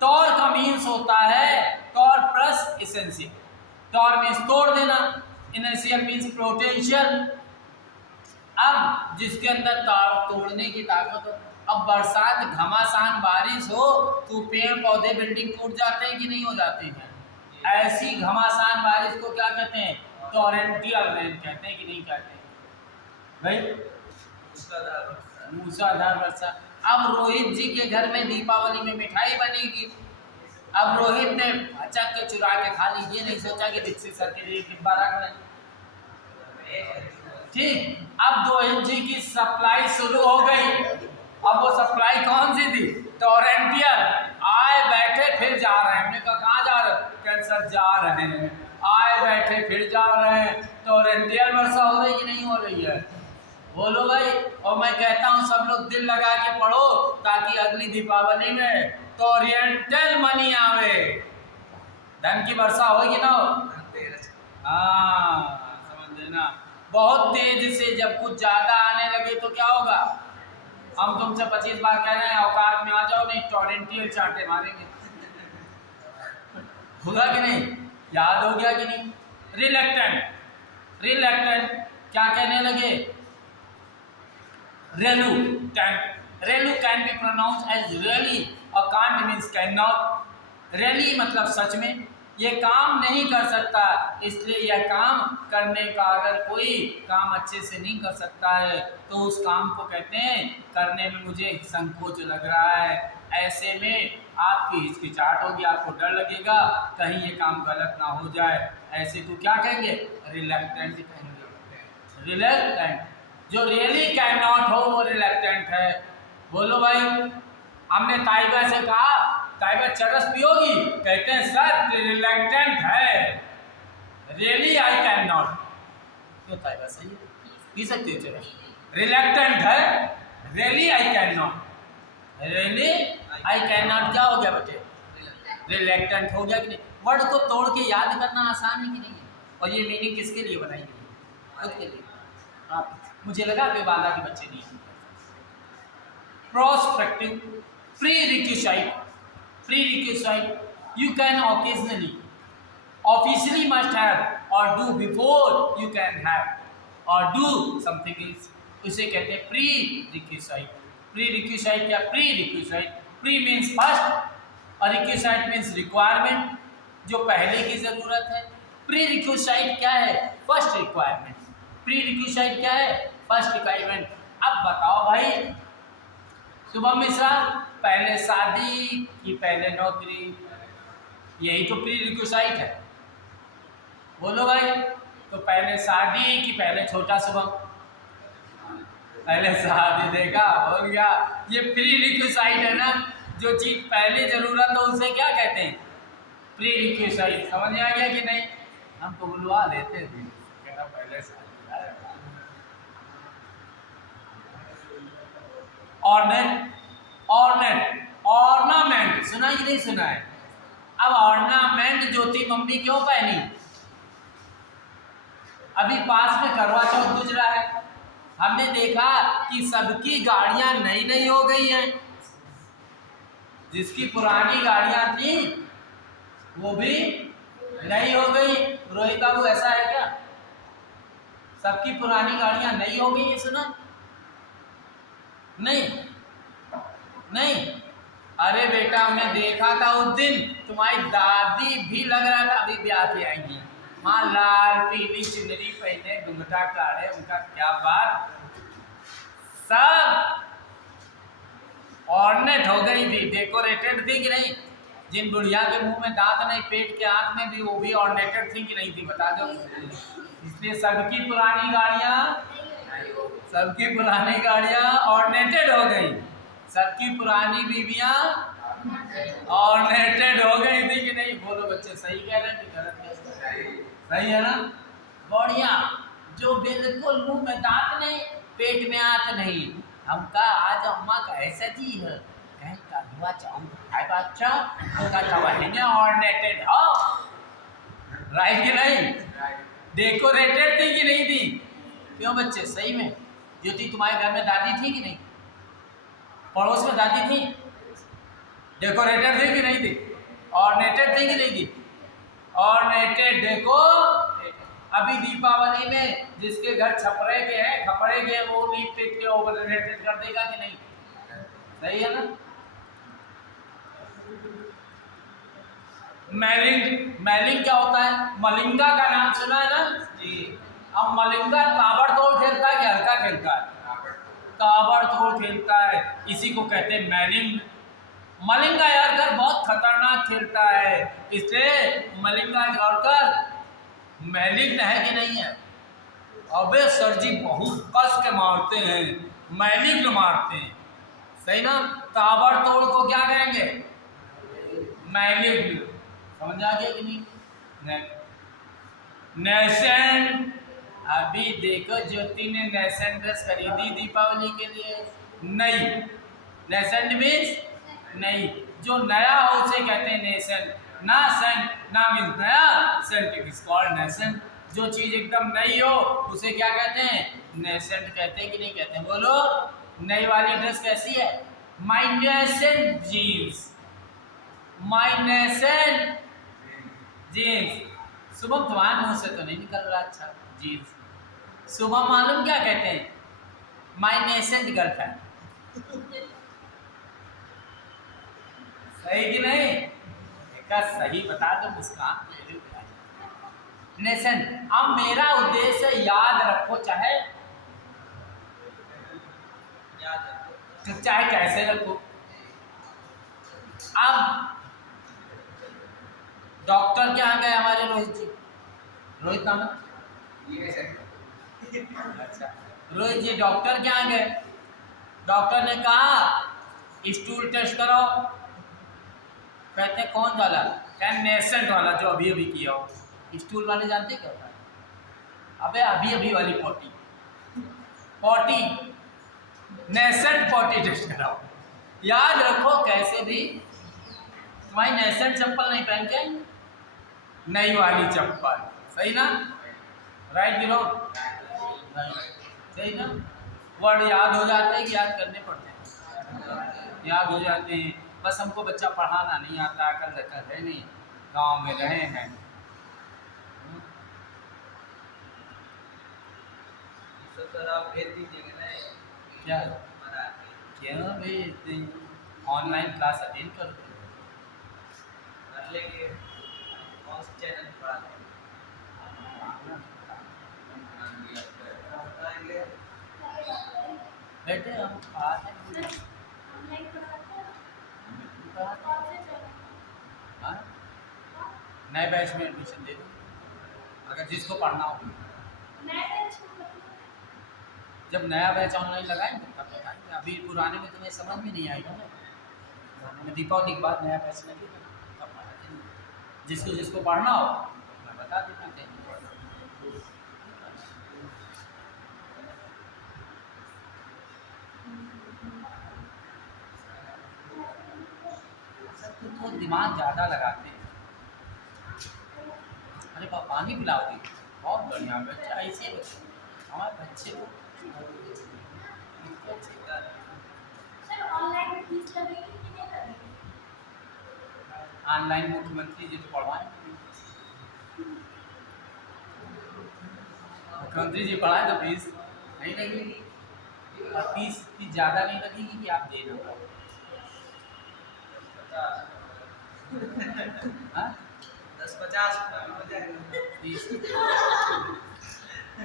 टॉर का मीन्स होता है tor plus essential. Tor means तोड़ देना, इनिशियल मीन्स पोटेंशियल। अब जिसके अंदर तोड़ने की ताकत हो, अब बरसात घमासान बारिश हो तो पेड़ पौधे बिल्डिंग टूट जाते हैं कि नहीं हो जाते हैं? ऐसी घमासान बारिश को क्या कहते हैं? टॉरेंटियल रेन कहते हैं कि नहीं कहते हैं भाई? मूसलाधार वर्षा। अब रोहित जी के घर में दीपावली में मिठाई बनेगी। अब रोहित ने अचक के चुरा के खा ली, ये नहीं सोचा कि दीक्षित सर के लिए डिब्बा रख लें। ठीक, अब रोहित जी की सप्लाई शुरू हो गई। अब वो सप्लाई कौन सी थी? टॉरेंटियल। आए बैठे फिर जा रहे हैं। हमने कहा कहाँ जा रहे हैं? कैंसर जा रहे हैं। आए बैठे फिर जा रहे हैं। टॉरेंटियल वर्षा हो रही कि नहीं हो रही है? बोलो भाई। और मैं कहता हूँ सब लोग दिल लगा के पढ़ो ताकि अगली दीपावली में टॉरेंटियल मनी आवे, धन की वर्षा होगी ना हो। हाँ, समझ लेना। बहुत तेज से जब कुछ ज्यादा आने लगे तो क्या होगा? हम तुमसे 25 बार कह रहे हैं औकात में आ जाओ, नहीं टॉरेंटियल चांटे मारेंगे। होगा कि नहीं? याद हो गया कि नहीं? रिलक्टेंट क्या कहने लगे? reluctant। Relu can be pronounce as really और can't means can not. Really मतलब सच में ये काम नहीं कर सकता, इसलिए यह काम करने का अगर कोई काम अच्छे से नहीं कर सकता है तो उस काम को कहते हैं करने में मुझे संकोच लग रहा है। ऐसे में आपकी हिचकिचाहट होगी, आपको डर लगेगा कहीं ये काम गलत ना हो जाए। ऐसे को क्या कहेंगे? रिलक्टेंट कहेंगे। रिलक्टेंट। जो रियली कैन नॉट हो वो रिलक्टेंट है। बोलो भाई। हमने ताइबा से कहा ताइबा चरस पियोगी? कहते हैं सर रिलक्टेंट है, रियली आई कैन नॉट। क्यों ताइबा सही है, पी सकती हो चरस। रिलक्टेंट है, really I can not. Really I can not क्या हो गया बेटे? रिलक्टेंट हो गया कि नहीं? वर्ड को तोड़ के याद करना आसान है कि नहीं है? और ये मीनिंग किसके लिए बनाई गई? खुद के लिए। आप मुझे लगा बेवादा के बच्चे नहीं। Prospective प्रीरिक्विसाइट you can occasionally, officially must have or do before you can have or do something else, उसे कहते हैं प्रीरिक्विसाइट। प्रीरिक्विसाइट क्या? प्रीरिक्विसाइट, प्री मीन्स फर्स्ट और रिक्विसाइट मीन्स रिक्वायरमेंट, जो पहले की जरूरत है। प्रीरिक्विसाइट क्या है? First requirement. प्रीरिक्विसाइट क्या है? First requirement. अब बताओ भाई शुभम मिश्रा, पहले शादी कि पहले नौकरी? यही तो प्रीरिक्विसाइट है। बोलो भाई। तो पहले शादी कि पहले छोटा शुभम? पहले शादी। देखा, हो गया। ये प्रीरिक्विसाइट है ना, जो चीज पहले जरूरत हो उसे क्या कहते हैं? प्रीरिक्विसाइट। समझ में आ गया कि नहीं? हम तो बुलवा लेते थे, कहना पहले शादी। ऑर्नामेंट सुना कि नहीं सुना है? अब ऑर्नामेंट ज्योति मम्मी क्यों पहनी? अभी पास में करवा चौथ गुजरा है, हमने देखा कि सबकी गाड़ियां नई नई हो गई हैं। जिसकी पुरानी गाड़ियां थी वो भी नई हो गई। रोहित बाबू ऐसा है क्या? सबकी पुरानी गाड़ियां नई हो गई है, सुना? नहीं। अरे बेटा हमने देखा था उस दिन, तुम्हारी दादी भी लग रहा था अभी ब्याह के आएंगी। माँ लाल पीली चुनरी पहने, घुंघटा काढ़े, उनका क्या बात। सब ऑर्नेट हो गई थी, डेकोरेटेड थी कि नहीं? जिन बुढ़िया के मुंह में दांत नहीं, पेट के आंख में भी, वो भी ऑर्नेटेड थी कि नहीं थी? बता दो। इसलिए सबकी पुरानी गाड़ियां ऑर्नेटेड हो गई। सबकी पुरानी बीवियां ऑर्नेटेड हो गई थी कि नहीं? बोलो बच्चे, सही कह रहे हैं कि गलत? सही है ना? बढ़िया। जो बिल्कुल मुंह में दांत नहीं, पेट में आंत नहीं। हम कहा आज अम्मा का ऐसा जी है, कहीं का दुआ चाहूँ है बच्चा, उनका तवहीने ऑर्डिनेटेड हो, राइट कि नहीं? डेकोरेटेड थी कि नहीं थी? क्यों बच्चे, सही में ज्योति तुम्हारे घर में दादी थी कि नहीं? पड़ोस में दादी थी? डेकोरेटेड थी कि नहीं थी? ऑर्डिनेटेड थी कि नहीं थी? ऑर्डिनेटेड डेको। अभी दीपावली में जिसके घर छपरे के हैं, खपड़े के हैं, वो लीप पिट के ओवररेटेड कर देगा कि नहीं? सही है ना? मैलिंग क्या होता है? मलिंगा का नाम सुना है ना जी? अब मलिंगा ताबड़तोड़ खेलता है कि हल्का खेलता है? ताबड़तोड़ खेलता है, इसी को कहते हैं मैलिंग। मलिंगा यारकर बहुत खतरनाक खेलता है, इसलिए मलिंगा यारकर मैलिग्न है कि नहीं है? अबे सर जी बहुत कस के मारते हैं, मैलिग्न मारते हैं, सही ना? ताबड़तोड़ को क्या कहेंगे? मैलिग्न। समझ आ गया कि नहीं? नेसेंट। अभी देखो ज्योति ने नेसेंट ड्रेस खरीदी दीपावली के लिए, नई। नेसेंट मीन्स नहीं, जो नया हो उसे कहते हैं नेसेंट। ना सेंट, ना मीन्स नया, सेंट इज कॉल्ड नेसेंट। जो चीज एकदम नई हो उसे क्या कहते हैं? नेसेंट कहते हैं कि नहीं कहते हैं? बोलो, नई वाली ड्रेस कैसी है? My nascent jeans, my nascent jeans. Shubham तुम्हारे मुंह से तो नहीं निकल रहा अच्छा जीन्स। शुभम मालूम क्या कहते हैं? My nascent girlfriend. सही कि नहीं? एक सही बता दो, मुस्कान नेसेंट। अब मेरा उद्देश्य याद रखो, चाहे चाहे कैसे रखो। अब डॉक्टर के यहाँ गए हमारे रोहित जी, रोहित नाम है? अच्छा, रोहित जी डॉक्टर के यहाँ गए, डॉक्टर ने कहा स्टूल टेस्ट कराओ। कहते हैं कौन वाला? क्या नेसेंट वाला जो अभी अभी किया हो। स्टूल वाले जानते क्या होता है? अबे अभी अभी वाली potty, potty, nascent potty test कराओ। याद रखो कैसे भी तुम्हारी नेसेंट चप्पल नहीं पहन के, नई वाली चप्पल, सही ना? राइट गिरो, सही ना? वर्ड याद हो जाते हैं कि याद करने पड़ते हैं? याद हो जाते हैं, बस हमको बच्चा पढ़ाना नहीं आता, अकल है नहीं, गांव में रहे हैं। सर आप भेज दीजिएगा ना? क्या क्यों भेजते? ऑनलाइन क्लास अटेंड करते कर लेंगे, कौन से चैनल पर पढ़ाते हैं? बेटे हम पढ़ाते हैं। हाँ? नए बैच में एडमिशन दे दो, अगर जिसको पढ़ना हो। जब नया बैच ऑनलाइन लगाएंगे तब बताएंगे, अभी पुराने में तुम्हें समझ में नहीं आएगा ना। पुराने में दीपावली के बाद नया बैच लगेगा तब पढ़ा देंगे, जिसको जिसको पढ़ना हो मैं बता देता हूँ। तो दिमाग ज़्यादा लगाते हैं। अरे पानी पिलाओगे? बहुत बढ़िया बच्चा, ऐसे हमारे बच्चे को ऑनलाइन मुख्यमंत्री जी तो पढ़वाएंगे, मुख्यमंत्री जी पढ़ाए तो फीस नहीं लगेगी, और फीस की ज़्यादा नहीं लगेगी कि आप दे दो। हाँ 10-50 हो जाएगा।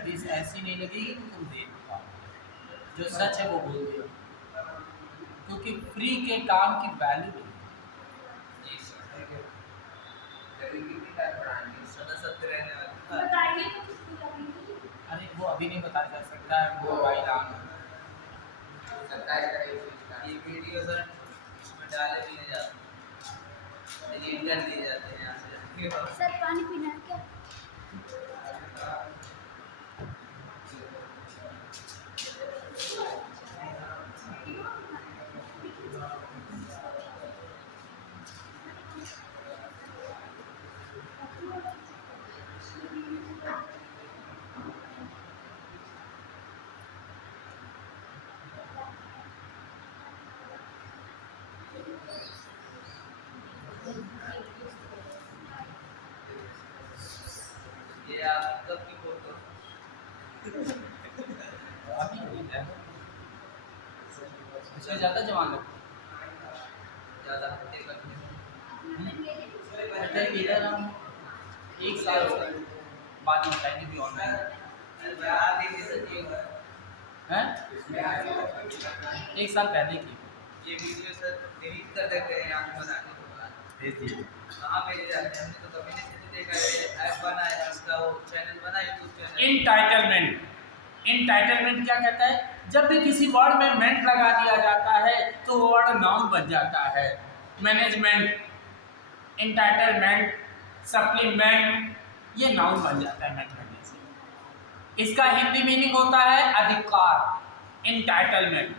फीस ऐसी नहीं लगेगी कि तुम दे दो, जो सच है वो बोल दो, क्योंकि फ्री के काम की वैल्यू नहीं। अरे वो अभी नहीं बताया जा सकता है, वो भाई नाम ये वीडियो सर इसमें डाले भी नहीं जाते, एडिट कर दिए जाते हैं यहाँ से। सर पानी पीना है क्या? ये आप कब की फोटो अभी नहीं है, इसमें ज़्यादा जवान लगता ज़्यादा फटे करते है। मतलब इधर हम 1 साल बाद बताएंगे भी ऑनलाइन आप देखिए सर है, 1 साल पहले की ये वीडियो सर डिलीट कर देते हैं यहाँ बनाने के बाद भेज दिए। कहाँ भेजे जाते हैं? हमने तो कभी नहीं देखा है ऐप बना है इसका वो चैनल बना यूट्यूब चैनल इंटाइटलमेंट, इंटाइटलमेंट क्या कहता है? जब भी किसी वर्ड में मेंट लगा दिया जाता है तो वो वर्ड नाउन बन जाता है। मैनेजमेंट, इंटाइटलमेंट, सप्लीमेंट, ये नाउन बन जाता है मेंट करने से। इसका हिंदी मीनिंग होता है अधिकार, इंटाइटलमेंट।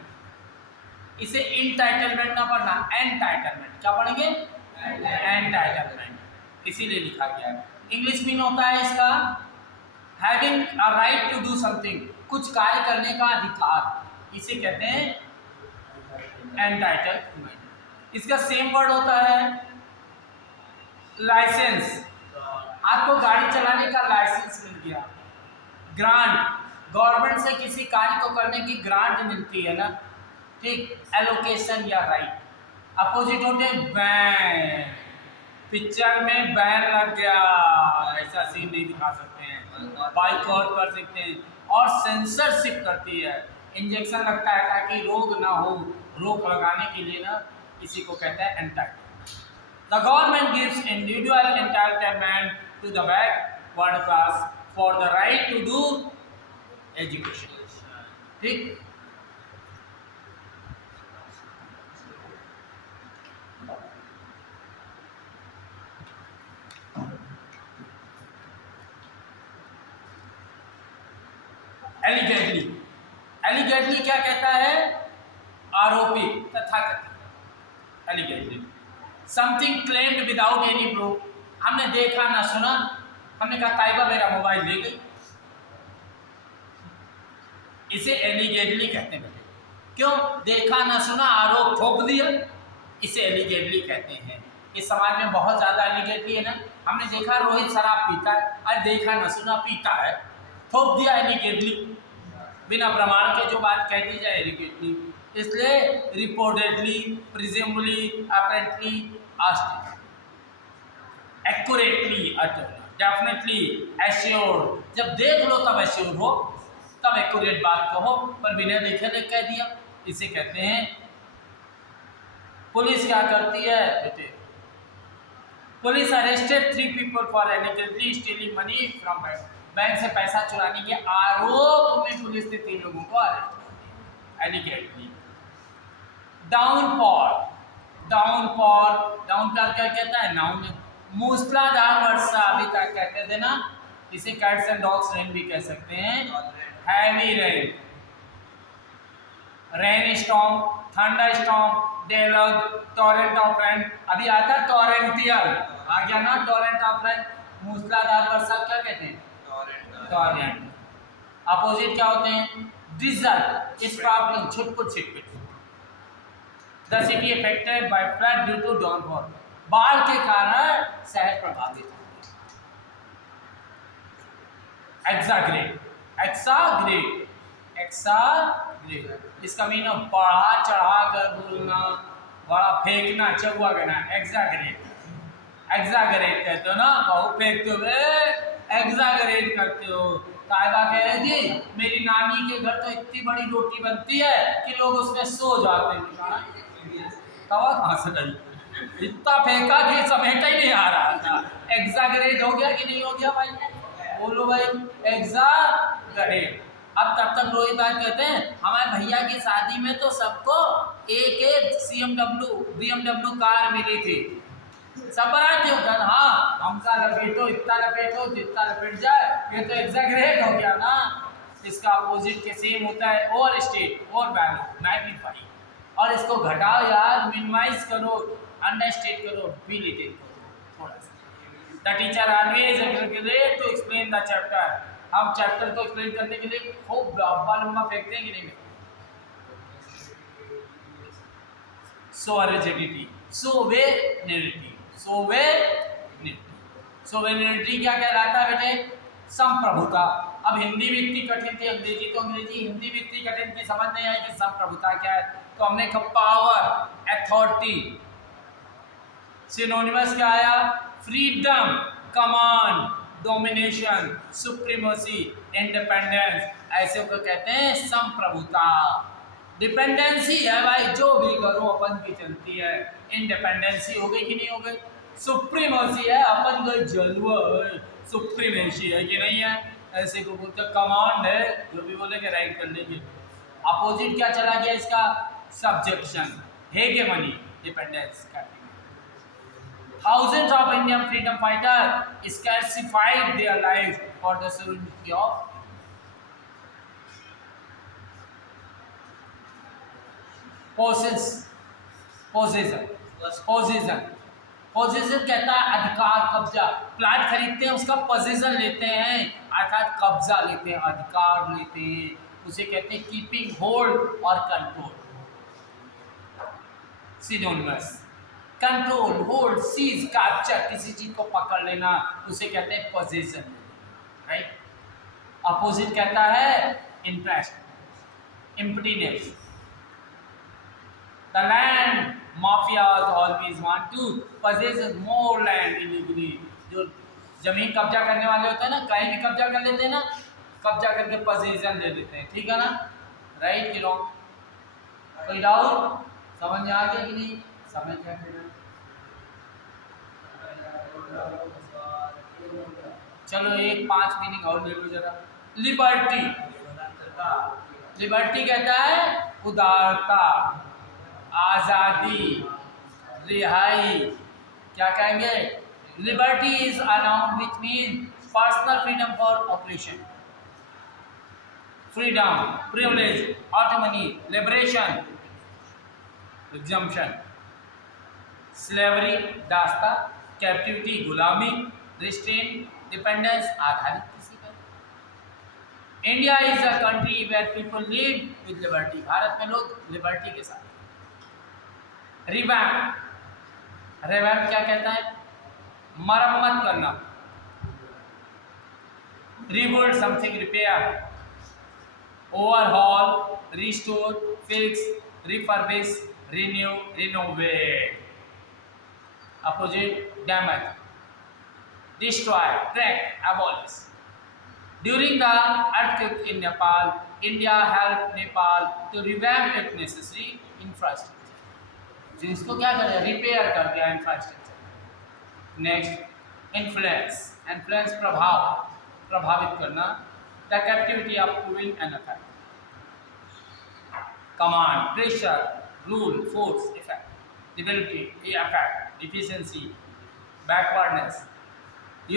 इसे इंटाइटलमेंट ना पढ़ना, एंटाइटलमेंट। क्या पढ़ेंगे? एंटाइटलमेंट, इसीलिए लिखा गया है। इंग्लिश मीन होता है इसका having a right to do something, कुछ कार्य करने का अधिकार, इसे कहते हैं एंटाइटलमेंट। इसका सेम वर्ड होता है लाइसेंस। आपको गाड़ी चलाने का लाइसेंस मिल गया। ग्रांट, गवर्नमेंट से किसी कार्य को करने की ग्रांट मिलती है ना, ठीक। एलोकेशन या राइट। अपोजिट होते हैं बैन। पिक्चर में बैन लग गया, ऐसा सीन नहीं दिखा सकते हैं, बाइकआउट कर सकते हैं। और सेंसरशिप करती है, इंजेक्शन लगता है ताकि रोग ना हो, रोक लगाने के लिए ना, इसी को कहते हैं entitlement. The government gives individual entitlement to the backward class for the right to do education, ठीक। एलिगेटली, एलिगेटली क्या कहता है? आरोपी, तथाकथित। Allegedly something claimed without any proof. हमने देखा ना सुना, हमने कहा ताइबा मेरा मोबाइल ले गई, इसे एलिगेटली कहते हैं। क्यों? देखा ना सुना, आरोप ठोक दिया, इसे एलिगेटली कहते हैं। इस समाज में बहुत ज़्यादा एलिगेटली है ना। हमने देखा रोहित शराब पीता है, आज देखा ना सुना पीता है, ठोक दिया एलिगेटली, बिना प्रमाण के जो बात कह दी जाए एलिगेटली। इसलिए reportedly, प्रिजम्बली, apparently, accurately, definitely, assured. जब देख लो तब एश्योर हो, तब एक्यूरेट बात कहो, पर बिना देखे ने कह दिया, इसे कहते हैं। पुलिस क्या करती है बेटे? Police arrested 3 people for allegedly stealing money from bank. Bank से पैसा चुराने के आरोप में पुलिस ने 3 लोगों को अरेस्ट किया, एलिगेटली। डाउनपॉर, डाउनपॉर, डाउनपॉर क्या कहता है? नाउन। मूसलाधार वर्षा, अभी तक कहते थे ना, इसे कैट्स एंड डॉग्स रेन भी कह सकते हैं। Heavy rain, rain storm, thunder storm, Delag, torrent of rain. अभी आता टॉरेंटियल, आ गया ना टॉरेंट ऑफ रेन। मूसलाधार वर्षा क्या कहते हैं? टॉरेंट। अपोजिट क्या होते हैं? ड्रिजल, स्पार्कलिंग, छुटपुट छिटपुट। The city affected by flood due to downfall, बाढ़ के कारण शहर प्रभावित। एक्साग्रेट, एक्साग्रेट, एक्साग्रेट, इसका मीनिंग बढ़ा चढ़ा कर बोलना, बड़ा फेंकना, चौवा करना, एक्साग्रेट। एक्साग्रेट कहते हो ना, बहुत फेंकते हुए एक्साग्रेट करते हो। ताइबा कह रही थी मेरी नानी के घर तो इतनी बड़ी रोटी बनती है कि लोग उसमें सो जाते हैं। तवा कहाँ से गई? इतना फेंका कि समेटा ही नहीं आ रहा था। एक्साग्रेट हो गया कि नहीं हो गया भाई? बोलो भाई, एक्साग्रेट। अब तब तक रोहित आज कहते हैं हमारे भैया की शादी में तो सबको एक BMW कार मिली थी, सब बराती होता है। हाँ, हमका लपेटो, इतना लपेटो, जितना लपेट जाए, ये तो एक्साग्रेट हो गया ना। इसका अपोजिट के सेम होता है over state, over value, magnify. और इसको घटाओ यार, मिनिमाइज करो, अंडरस्टेट करो, डिलीट करो थोड़ा सा। The teacher always aggregate to explain the chapter. हम चैप्टर को एक्सप्लेन करने के लिए खूब लंबा लंबा फेंकते हैं कि नहीं? सोवेरेनिटी, सोवेरेनिटी, सोवेरेनिटी, सोवेरेनिटी क्या कहलाता है बेटे? संप्रभुता। अब हिंदी भी इतनी कठिन थी, अंग्रेजी तो अंग्रेजी, हिंदी भी इतनी कठिन थी, समझ नहीं आई कि संप्रभुता क्या है, तो हमने कहा पावर, अथॉरिटी। सिनोनिमस क्या आया? Freedom, command, domination, supremacy, independence, ऐसे को कहते हैं संप्रभुता। डिपेंडेंसी है भाई, जो भी करो अपन की चलती है। इंडिपेंडेंसी हो गई कि नहीं हो गई? सुप्रीमेसी है, अपन का जलवा है। सुप्रीमेसी है कि नहीं है? ऐसे को बोलते कमांड है, जो भी बोलेंगे राइट कर लेंगे। अपोजिट क्या चला गया इसका? सब्जेक्शन, हेगेमनी, डिपेंडेंस का। Thousands of Indian freedom fighters sacrificed their lives for the sovereignty of possession कहता है अधिकार, कब्जा। प्लाट खरीदते हैं, उसका पोजीशन लेते हैं, अर्थात कब्जा लेते हैं, अधिकार लेते हैं, उसे कहते हैं कीपिंग होल्ड और control. Synonymous, control, hold, seize, capture, किसी चीज को पकड़ लेना, उसे कहते हैं पोजीशन, राइट। अपोजिट कहता है interest, emptiness. The land mafias always want to possess more land illegally। जो जमीन कब्जा करने वाले होते हैं ना, कहीं भी कब्जा कर लेते हैं ना, कब्जा करके पोजीशन ले लेते हैं, ठीक है ना, राइट कि रॉन्ग? कोई डाउट? समझ में आ गया कि नहीं? समझ गया? चलो एक 5 मीनिंग और ले लो जरा। लिबर्टी, लिबर्टी कहता है उदारता, आजादी, रिहाई। क्या कहेंगे? Liberty is a noun which means personal freedom for operation, freedom, privilege, autonomy, liberation, exemption, slavery, दास्ता, कैप्टिविटी, गुलामी, रिस्ट्रेन, डिपेंडेंस, आधारित किसी पर। India is a country where people live with liberty. भारत में लोग लिबर्टी के साथ। रिवैम्प, रिवैम्प क्या कहता है? मरम्मत करना, rebuild something, repair, overhaul, restore, fix, refurbish, renew, renovate. Opposite damage, destroy, crack, abolish। During the earthquake in Nepal, India helped Nepal to revamp its necessary infrastructure। जिसको क्या कर दिया? रिपेयर कर दिया इंफ्रास्ट्रक्चर। नेक्स्ट, इन्फ्लुएंस, इन्फ्लुएंस प्रभाव, प्रभावित करना। The captivity of proving an effect. Command, pressure, rule, force, effect, debility, effect, efficiency, backwardness। The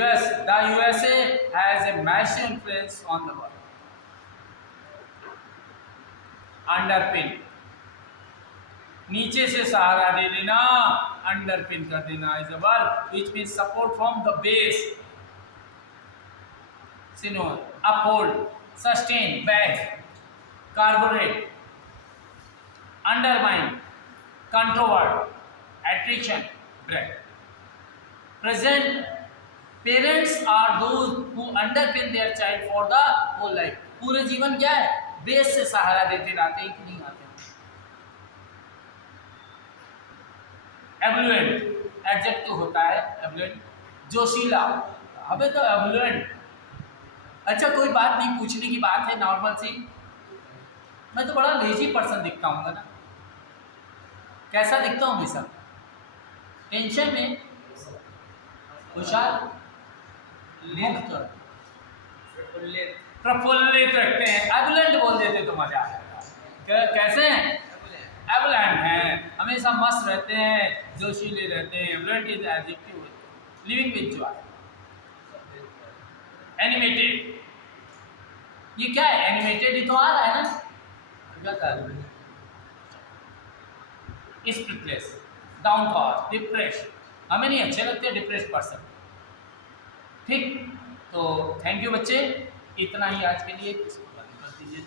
USA has a massive influence on the world। Underpin, नीचे से सहारा दे देना, अंडरपिन कर देना is a verb which means support from the base. Synonym, uphold, sustain, back, corroborate, undermine, controvert, attrition, break. Present, parents are those who underpin their child for the whole life. पूरे जीवन क्या है? Base से सहारा देते रहते हैं कि नहीं आते। एब्लुएंट, एडजेक्टिव होता है एब्लुएंट, जोशीला, अबे तो एब्लुएंट। अच्छा कोई बात नहीं, पूछने की बात है नॉर्मल सी। मैं तो बड़ा लेजी पर्सन दिखता हूँ ना, कैसा दिखता हूँ हमेशा? टेंशन में, होशियार, मुक्त, प्रफुल्लित रखते हैं। एबुलेंट बोल देते तो मजा आ जाता। कैसे हैं? एबुलेंट हैं, हमेशा मस्त रहते हैं, जोशीले रहते हैं। Ebullient is adjective, living with joy. Animated, ये क्या है? एनिमेटेड ही तो आ रहा है ना, क्या कर रहे हैं? स्पिरिटलेस, डाउनकास्ट, डिप्रेस, हमें नहीं अच्छे लगते डिप्रेस्ड पर्सन। ठीक, तो थैंक यू बच्चे, इतना ही आज के लिए। इसको बंद कर दीजिए।